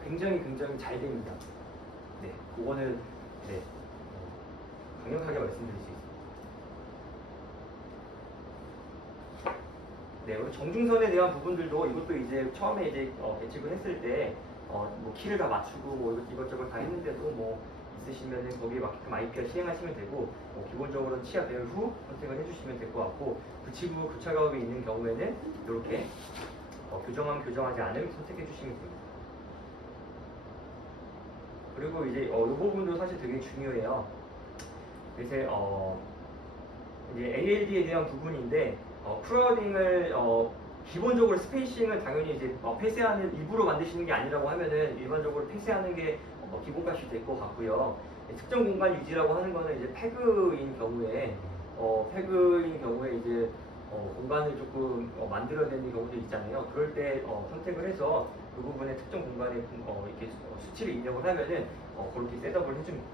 굉장히 잘 됩니다. 네, 그거는 네, 강력하게 말씀드릴 수 있습니다. 네, 그리고 정중선에 대한 부분들도 이것도 이제 처음에 이제 계측을 했을 때 뭐 키를 다 맞추고 뭐 이것저것 다 했는데도 뭐 있으시면은 거기에 맞게끔 IPR 시행하시면 되고 기본적으로 치아 배열 후 선택을 해주시면 될 것 같고 구치부 교차가업이 있는 경우에는 이렇게 교정하지 않을 선택해 주시면 됩니다. 그리고 이제 이 부분도 사실 되게 중요해요. 이제 ALD에 대한 부분인데 크라우딩을 기본적으로 스페이싱을 당연히 이제 폐쇄하는 일부러 만드시는 게 아니라고 하면은 일반적으로 폐쇄하는 게 기본값이 될 것 같고요. 특정 공간 유지라고 하는 거는 이제 패그인 경우에 이제 공간을 조금 만들어야 되는 경우도 있잖아요. 그럴 때 선택을 해서 그 부분에 특정 공간에 이렇게 수치를 입력을 하면은 그렇게 셋업을 해줍니다.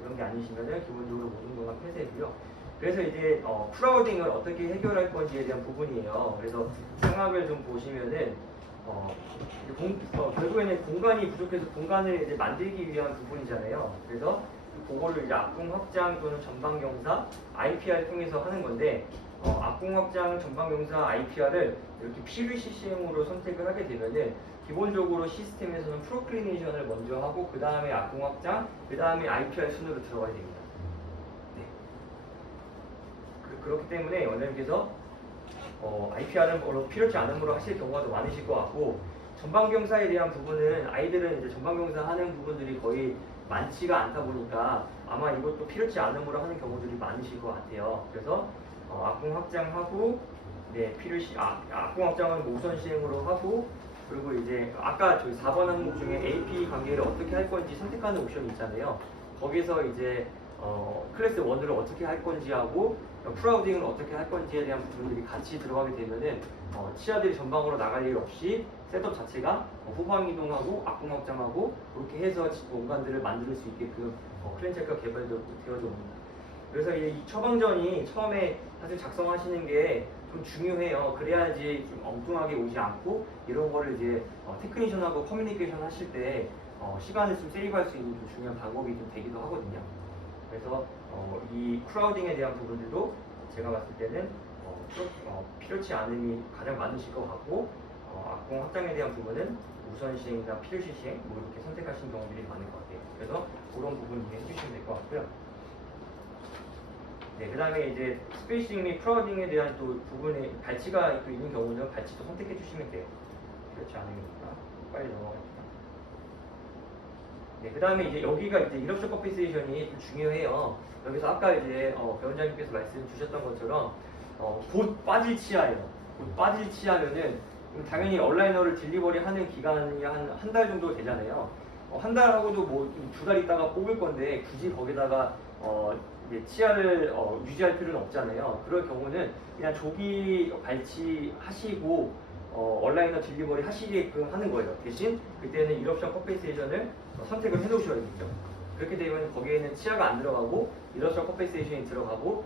그런 게 아니시면은 기본적으로 모든 공간 폐쇄고요. 그래서 이제 크라우딩을 어떻게 해결할 건지에 대한 부분이에요. 그래서 상황을 좀 보시면은 결국에는 공간이 부족해서 공간을 이제 만들기 위한 부분이잖아요. 그래서 그거를 이제 앞궁 확장 또는 전방 경사 IPR 통해서 하는 건데 앞궁 확장 전방 경사 IPR을 이렇게 PVCCM으로 선택을 하게 되면은 기본적으로 시스템에서는 프로클리네이션을 먼저 하고 그 다음에 앞궁 확장, 그 다음에 IPR 순으로 들어가야 됩니다. 네. 그렇기 때문에 원장님께서 IPR은 필요치 않음으로 하실 경우가 더 많으실 것 같고 전방경사에 대한 부분은 아이들은 이제 전방경사 하는 부분들이 거의 많지가 않다 보니까 아마 이것도 필요치 않음으로 하는 경우들이 많으실 것 같아요. 그래서 앞궁 확장하고 앞궁 확장은 우선 시행으로 하고 그리고 이제 아까 저희 4번 항목 중에 AP 관계를 어떻게 할 건지 선택하는 옵션이 있잖아요. 거기서 이제 클래스 1을 어떻게 할 건지 하고 크라우딩을 어떻게 할 건지에 대한 부분들이 같이 들어가게 되면은 치아들이 전방으로 나갈 일 없이 셋업 자체가 후방 이동하고 앞궁 확장하고 그렇게 해서 공간들을 만들 수 있게끔 클렌체크가 개발되어져 옵니다. 그래서 이 처방전이 처음에 사실 작성하시는 게 좀 중요해요. 그래야지 좀 엉뚱하게 오지 않고 이런 거를 이제 테크니션하고 커뮤니케이션 하실 때 시간을 좀 세이브할 수 있는 좀 중요한 방법이 좀 되기도 하거든요. 그래서 이 크라우딩에 대한 부분들도 제가 봤을 때는 필요치 않음이 가장 많으실 것 같고 앞궁 확장에 대한 부분은 우선 시행이나 필요시 시행 뭐 이렇게 선택하시는 경우들이 많을 것 같아요. 그래서 그런 부분 이해해 주시면 될 것 같고요. 네, 그 다음에 이제 스페이싱 및 크라우딩에 대한 또 부분에 발치가 또 있는 경우는 발치도 선택해 주시면 돼요. 그렇지 않으니까 빨리 넘어갑니다. 네, 그 다음에 이제 여기가 이제 일업션 컴pen세이션이 좀 중요해요. 여기서 아까 이제 배원장님께서 말씀 주셨던 것처럼 곧 빠질 치아예요. 곧 빠질 치아면은 당연히 온라이너를 딜리버리 하는 기간이 한 달 정도 되잖아요. 한 달하고도 뭐 두 달 있다가 뽑을 건데 굳이 거기다가 이제 치아를 유지할 필요는 없잖아요. 그럴 경우는 그냥 조기 발치하시고 온라이너 딜리버리 하시게끔 하는 거예요. 대신 그때는 일옵션 컴pen세이션을 선택을 해 놓으셔야겠죠. 그렇게 되면 거기에는 치아가 안 들어가고 일옵션 컴pen세이션이 들어가고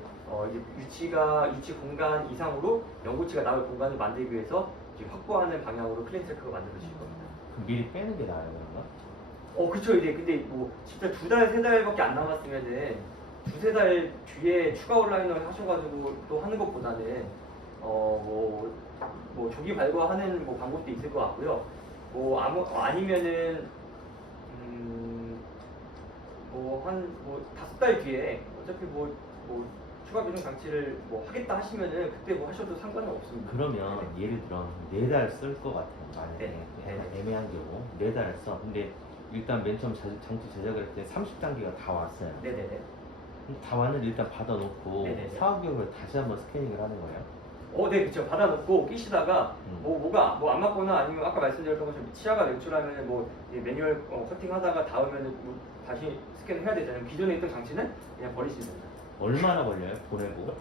이제 유치 공간 이상으로 연구치가 나올 공간을 만들기 위해서 이제 확보하는 방향으로 클린 체크가 만들어질 겁니다. 그럼 미리 빼는 게 나아요, 그런가? 그쵸. 이제 근데 뭐 진짜 두 달, 세 달밖에 안 남았으면은 두세 달 뒤에 추가 온라인을 하셔가지고 또 하는 것보다는 뭐 조기 발과하는 뭐 방법도 있을 것 같고요. 아니면은 한 다섯 달 뒤에 어차피 뭐 추가 교정 장치를 뭐 하겠다 하시면은 그때 뭐 하셔도 상관은 없습니다. 그러면 예를 들어 4달 쓸 것 같아요. 만약에 네. 애매한 경우 4달 써. 근데 일단 맨 처음 장치 제작을 할 때 30단계가 다 왔어요. 네네네. 근데 다 왔는데 일단 받아놓고 네네네. 4, 5개월 다시 한번 스캐닝을 하는 거예요. 네, 그쵸. 받아놓고 끼시다가 뭐가 안 맞거나 아니면 아까 말씀드렸던 것처럼 치아가 맥출하면 뭐 매뉴얼 커팅하다가 닿으면 뭐 다시 스캔을 해야 되잖아요. 기존에 있던 장치는 그냥 버리시면 됩니다. 얼마나 걸려요? 보내고?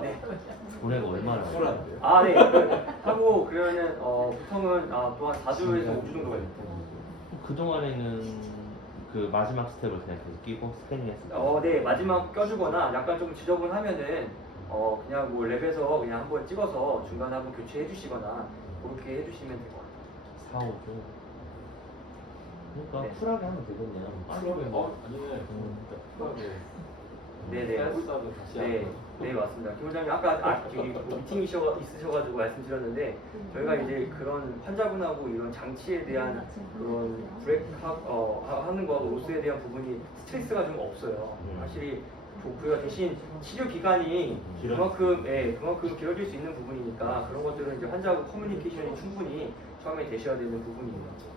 네. 보내고 얼마나 걸려요? 네. 하고 그러면은 보통은 또 한 4주에서 5주 정도 걸립니다. 그동안에는 그 마지막 스텝을 그냥 계속 끼고 스캐닝했을 때 네. 마지막 껴주거나 약간 좀 지저분하면은 그냥 뭐 랩에서 그냥 한번 찍어서 중간에 한번 교체해 주시거나 그렇게 해주시면 될 것 같아요. 4, 5주 그러니까 네. 쿨하게 하면 되겠네요. 그러면 나중에 쿨하게 네네. 해보다도 다시 한번. 네, 맞습니다. 김 원장님 아까 저기 미팅이 있으셔가지고 말씀드렸는데 저희가 이제 그런 환자분하고 이런 장치에 대한 그런 하는 거 로스에 대한 부분이 스트레스가 좀 없어요. 확실히 좋고요. 대신 치료 기간이 그만큼 길어질 수 있는 부분이니까 그런 것들은 이제 환자하고 커뮤니케이션이 충분히 처음에 되셔야 되는 부분이에요.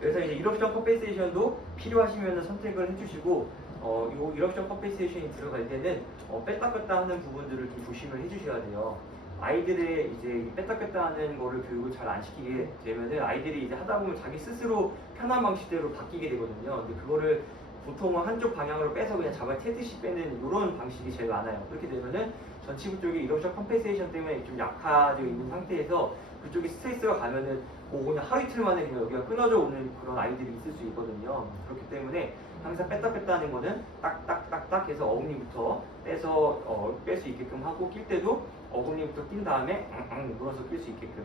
그래서 이제 일옵션 컴pen세이션도 필요하시면 선택을 해주시고 이 일옵션 컴pen세이션이 들어갈 때는 뺐다 뺐다 하는 부분들을 좀 조심을 해주셔야 돼요. 아이들의 이제 뺐다 뺐다 하는 거를 교육을 잘 안 시키게 되면은 아이들이 이제 하다 보면 자기 스스로 편한 방식대로 바뀌게 되거든요. 근데 그거를 보통은 한쪽 방향으로 빼서 그냥 잡아 태듯이 빼는 이런 방식이 제일 많아요. 그렇게 되면은 전치부 쪽이 일옵션 컴pen세이션 때문에 좀 약해져 있는 상태에서 그쪽이 스트레스가 가면은 그냥 하루 이틀 만에 그냥 여기가 끊어져 오는 그런 아이들이 있을 수 있거든요. 그렇기 때문에 항상 뺐다 뺐다 하는 거는 딱딱딱딱 해서 어금니부터 빼서 뺄 수 있게끔 하고 낄 때도 어금니부터 낀 다음에 눌러서 낄 수 있게끔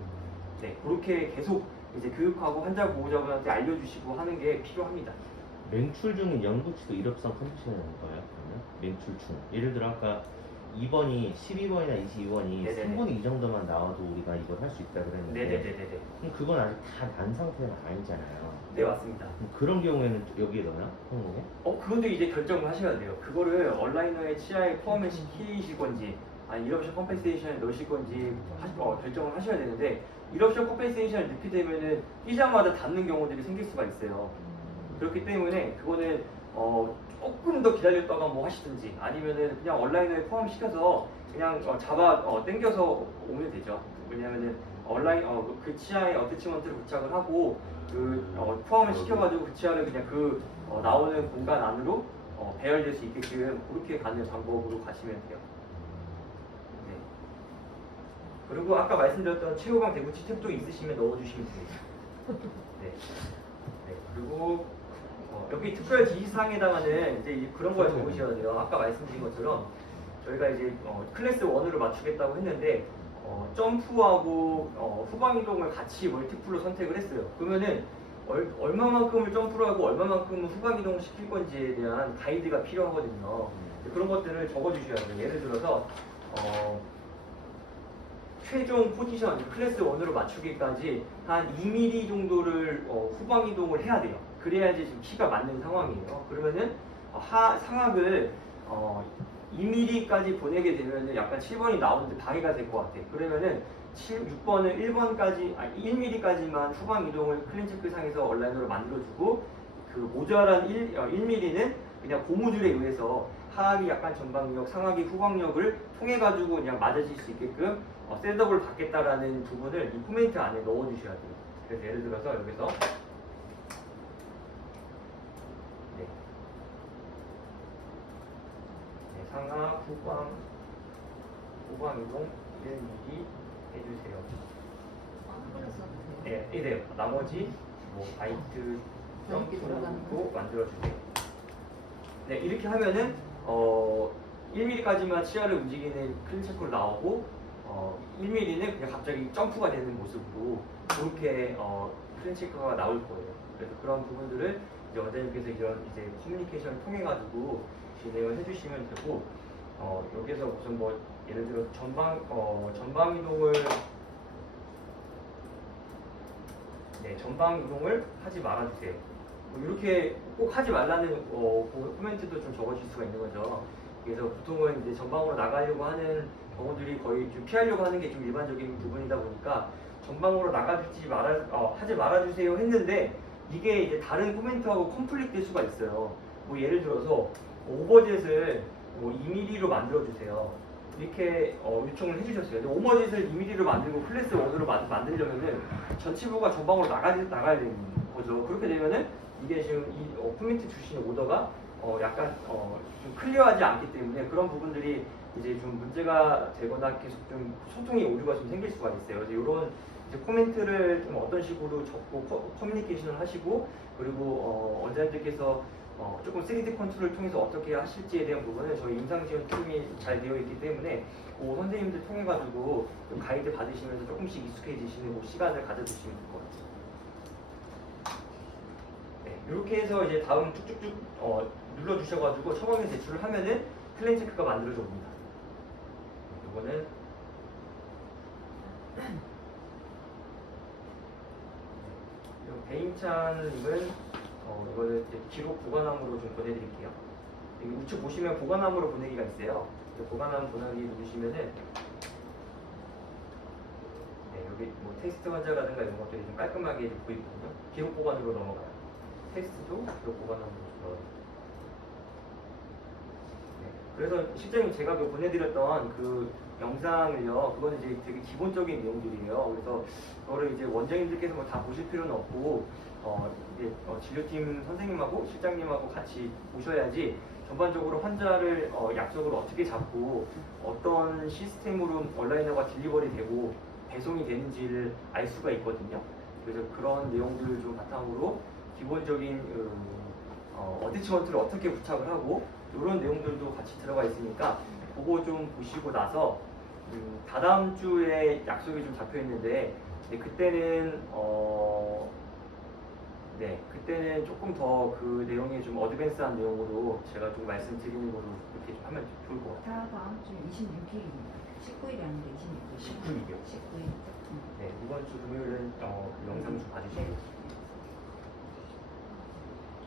그렇게 계속 이제 교육하고 환자 보호자분한테 알려주시고 하는 게 필요합니다. 맹출 중인 연구치도 일업성 컨디션인 거예요? 그러면 맹출 중 예를 들어 아까 2번이 12번이나 22번이 네네네. 3분의 2 정도만 나와도 우리가 이걸 할 수 있다 그랬는데 네네네네. 그럼 그건 아직 다 난 상태는 아니잖아요. 네, 맞습니다. 그럼 그런 경우에는 여기에 넣어요? 항목에? 그것도 이제 결정을 하셔야 돼요. 그거를 온라이너의 치아에 포함을 시키실 건지 아니 일옵션 컴pen세이션에 넣으실 건지 결정을 하셔야 되는데 일옵션 컴pen세이션을 넣게 되면은 끼자마자 닿는 경우들이 생길 수가 있어요. 그렇기 때문에 그거는 조금 더 기다렸다가 뭐 하시든지 아니면은 그냥 온라이너에 포함시켜서 그냥 당겨서 오면 되죠. 왜냐면은 그 치아에 어태치먼트를 부착을 하고 포함을 시켜가지고 그 치아를 그냥 나오는 공간 안으로 배열될 수 있게끔 그렇게 가는 방법으로 가시면 돼요. 네. 그리고 아까 말씀드렸던 최후방 대구치 탭 쪽 있으시면 넣어주시면 됩니다. 네. 그리고 여기 특별 지시사항에 해당하는 이제 그런 걸 적으셔야 돼요. 아까 말씀드린 것처럼 저희가 이제 클래스 1으로 맞추겠다고 했는데 점프하고 후방 이동을 같이 멀티플로 선택을 했어요. 그러면은 얼마만큼을 점프를 하고 얼마만큼을 후방 이동을 시킬 건지에 대한 가이드가 필요하거든요. 그런 것들을 적어주셔야 돼요. 예를 들어서 최종 포지션 클래스 1으로 맞추기까지 한 2mm 정도를 후방 이동을 해야 돼요. 그래야지 지금 키가 맞는 상황이에요. 그러면은 상악을 2mm까지 보내게 되면은 약간 7번이 나오는데 방해가 될 것 같아. 그러면은 6번을 1번까지, 1mm까지만 후방 이동을 클린체크 상에서 온라인으로 만들어주고 그 모자란 1mm는 그냥 고무줄에 의해서 하악이 약간 전방력, 상악이 후방력을 통해 가지고 그냥 맞아질 수 있게끔 셋업을 받겠다라는 부분을 이 코멘트 안에 넣어주셔야 돼요. 그래서 예를 들어서 여기서 네. 네, 상악, 후방 이동 1mm 해주세요. 플러스도 돼요. 네, 이래요. 나머지 뭐 바이트 이렇게 들어가는 점프로 만들어주세요. 네, 이렇게 하면은 1mm까지만 치아를 움직이는 클린체크로 나오고 1mm는 그냥 갑자기 점프가 되는 모습으로 그렇게 클린체크가 나올 거예요. 그래서 그런 부분들을 이제 원장님께서 이런 이제 커뮤니케이션을 통해 가지고 진행을 해주시면 되고 여기서 무슨 뭐 예를 들어 전방 이동을 전방 이동을 하지 말아주세요. 뭐 이렇게 꼭 하지 말라는 코멘트도 좀 적어줄 수가 있는 거죠. 그래서 보통은 이제 전방으로 나가려고 하는 경우들이 거의 좀 피하려고 하는 게 좀 일반적인 부분이다 보니까 전방으로 하지 말아주세요 했는데 이게 이제 다른 코멘트하고 컨플릭트 될 수가 있어요. 뭐 예를 들어서 오버젯을 뭐 2mm로 만들어주세요. 이렇게 요청을 해주셨어요. 근데 오버젯을 2mm로 만들고 클래스 1으로 만들려면은 전치부가 전방으로 나가야 되는 거죠. 그렇게 되면은 이게 지금 이 코멘트 주시는 오더가 약간 좀 클리어하지 않기 때문에 그런 부분들이 이제 좀 문제가 되거나 계속 좀 소통의 오류가 좀 생길 수가 있어요. 그래서 이런 이제 코멘트를 좀 어떤 식으로 적고 커뮤니케이션을 하시고 그리고 원장님들께서 조금 3D 컨트롤을 통해서 어떻게 하실지에 대한 부분은 저희 임상지원 팀이 잘 되어 있기 때문에 선생님들 통해 가지고 좀 가이드 받으시면서 조금씩 익숙해지시는 시간을 가져주시면 될 것 같아요. 네, 이렇게 해서 이제 다음 쭉쭉쭉 눌러주셔가지고 처방에 제출을 하면은 클레임 체크가 만들어져 옵니다. 이거는 배임찬님은 이거는 이제 기록 보관함으로 좀 보내드릴게요. 여기 우측 보시면 보관함으로 보내기가 있어요. 보관함 보내기 누르시면은 네, 여기 뭐 텍스트 환자라든가 이런 것들이 좀 깔끔하게 이제 보이거든요. 기록 보관으로 넘어가요. 텍스트도 기록 보관함으로 넣어요. 그래서 실장님 제가 보내드렸던 그 영상을요, 그거는 이제 되게 기본적인 내용들이에요. 그래서 그거를 이제 원장님들께서 뭐 다 보실 필요는 없고, 이제 진료팀 선생님하고 실장님하고 같이 보셔야지 전반적으로 환자를 약속을 어떻게 잡고 어떤 시스템으로 온라인화가 딜리버리 되고 배송이 되는지를 알 수가 있거든요. 그래서 그런 내용들을 좀 바탕으로 기본적인 어태치먼트를 어떻게 부착을 하고 이런 내용들도 같이 들어가 있으니까 그거 좀 보시고 나서 다다음 주에 약속이 좀 잡혀 있는데 그때는 그때는 조금 더 그 내용이 좀 어드밴스한 내용으로 제가 좀 말씀드리는 걸로 이렇게 좀 하면 좋을 것 같아요. 다음 주 26일입니다. 19일이 아니라 26일. 19일이요. 19일. 네, 이번 주 금요일은 그 영상 좀 봐주시고.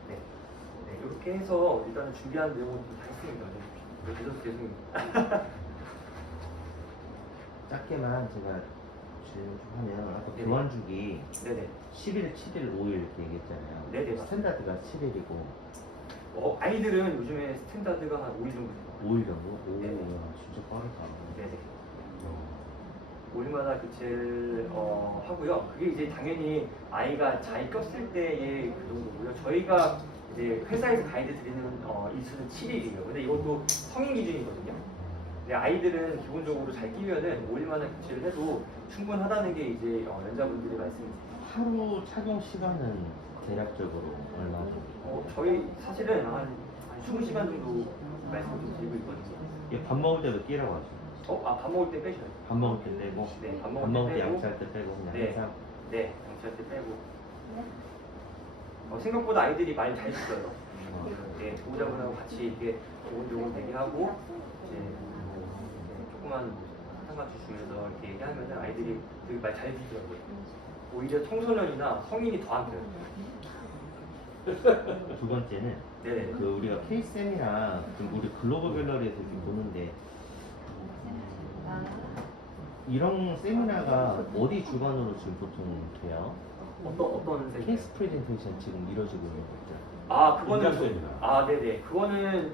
네. 네, 이렇게 해서 일단은 준비한 내용은 다 했습니다. 네, 늦어서 죄송합니다. 짧게만 제가 질문 좀 하면 아까 네네. 교환주기 네네. 10일, 7일, 5일 이렇게 얘기했잖아요. 네네. 스탠다드가 7일이고 아이들은 요즘에 스탠다드가 한 5일 정도 돼요. 5일 정도? 오, 네네. 야, 진짜 빠르다. 네네. 5일마다 교체를 하고요. 그게 이제 당연히 아이가 잘 꼈을 때의 그 정도고요. 저희가 이제 회사에서 가이드 드리는 일수는 7일이에요. 근데 이것도 성인 기준이거든요. 근데 아이들은 기본적으로 잘 끼면은 5일마다 교체를 해도 충분하다는 게 이제 연자분들의 말씀이세요. 하루 착용 시간은 대략적으로 얼마 정도? 저희 사실은 한 20시간 정도 말씀을 드리고 있거든요. 이게 밥 먹을 때도 끼라고 하죠. 밥 먹을 때 빼셔요. 밥 먹을 때 빼고 네, 밥 밥 먹을 먹을 때 때 빼고. 양치할 때 빼고 그냥 네. 항상 네, 양치할 때 빼고. 생각보다 아이들이 많이 잘 써요. 네, 보호자분하고 같이 이렇게 요건 얘기하고 이제 조그만 사탕같이 주면서 이렇게 얘기하면은 아이들이 되게 많이 잘 듣더라고요. 오히려 청소년이나 성인이 더 안 돼요. 두 번째는 네네. 그 우리가 K-쌤이랑 좀 우리 글로벌 갤러리에서 좀 보는데 이런 세미나가 어디 주관으로 지금 보통 돼요? 어떤 세미나? 케이스 프레젠테이션 지금 이루어지고 있는 것들. 아 그거는 인간 세미나. 아 네네 그거는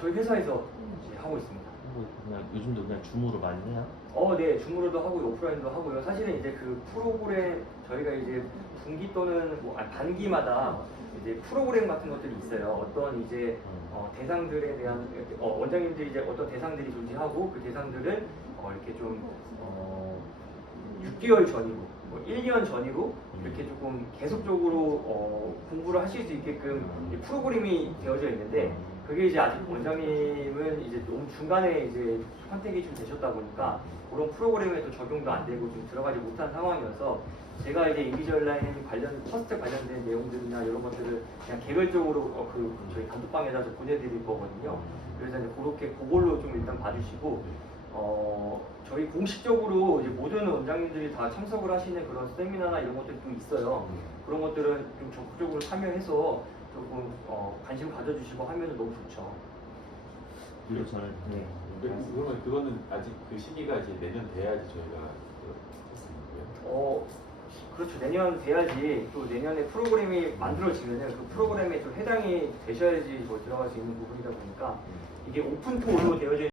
저희 회사에서 이제 하고 있습니다. 뭐 그냥 요즘도 그냥 줌으로 많이 해요? 네 줌으로도 하고 오프라인도 하고요. 사실은 이제 그 프로그램 저희가 이제 분기 또는 반기마다 이제 프로그램 같은 것들이 있어요. 어떤 이제 대상들에 대한 원장님들이 이제 어떤 대상들이 존재하고 그 대상들을 이렇게 좀 6개월 전이고 뭐 1년 전이고 이렇게 조금 계속적으로 공부를 하실 수 있게끔 이제 프로그램이 되어져 있는데 그게 이제 아직 원장님은 이제 너무 중간에 이제 선택이 좀 되셨다 보니까 그런 프로그램에 또 적용도 안 되고 좀 들어가지 못한 상황이어서 제가 이제 인비주얼라인 관련 퍼스트 관련된 내용들이나 이런 것들을 그냥 개별적으로 저희 단톡방에다 좀 보내드릴 거거든요. 그래서 이제 그렇게 그걸로 좀 일단 봐주시고 저희 공식적으로 이제 모든 원장님들이 다 참석을 하시는 그런 세미나나 이런 것들이 좀 있어요. 그런 것들은 좀 적극적으로 참여해서 조금 관심 가져주시고 하면 너무 좋죠. 그리고 저는 네. 그러면 그거는 아직 그 시기가 이제 내년 돼야지 저희가 했습니다. 그렇죠. 내년 돼야지 또 내년에 프로그램이 만들어지면은 그 프로그램에 좀 해당이 되셔야지 뭐 들어갈 수 있는 부분이다 보니까 이게 오픈토로 되어져 있는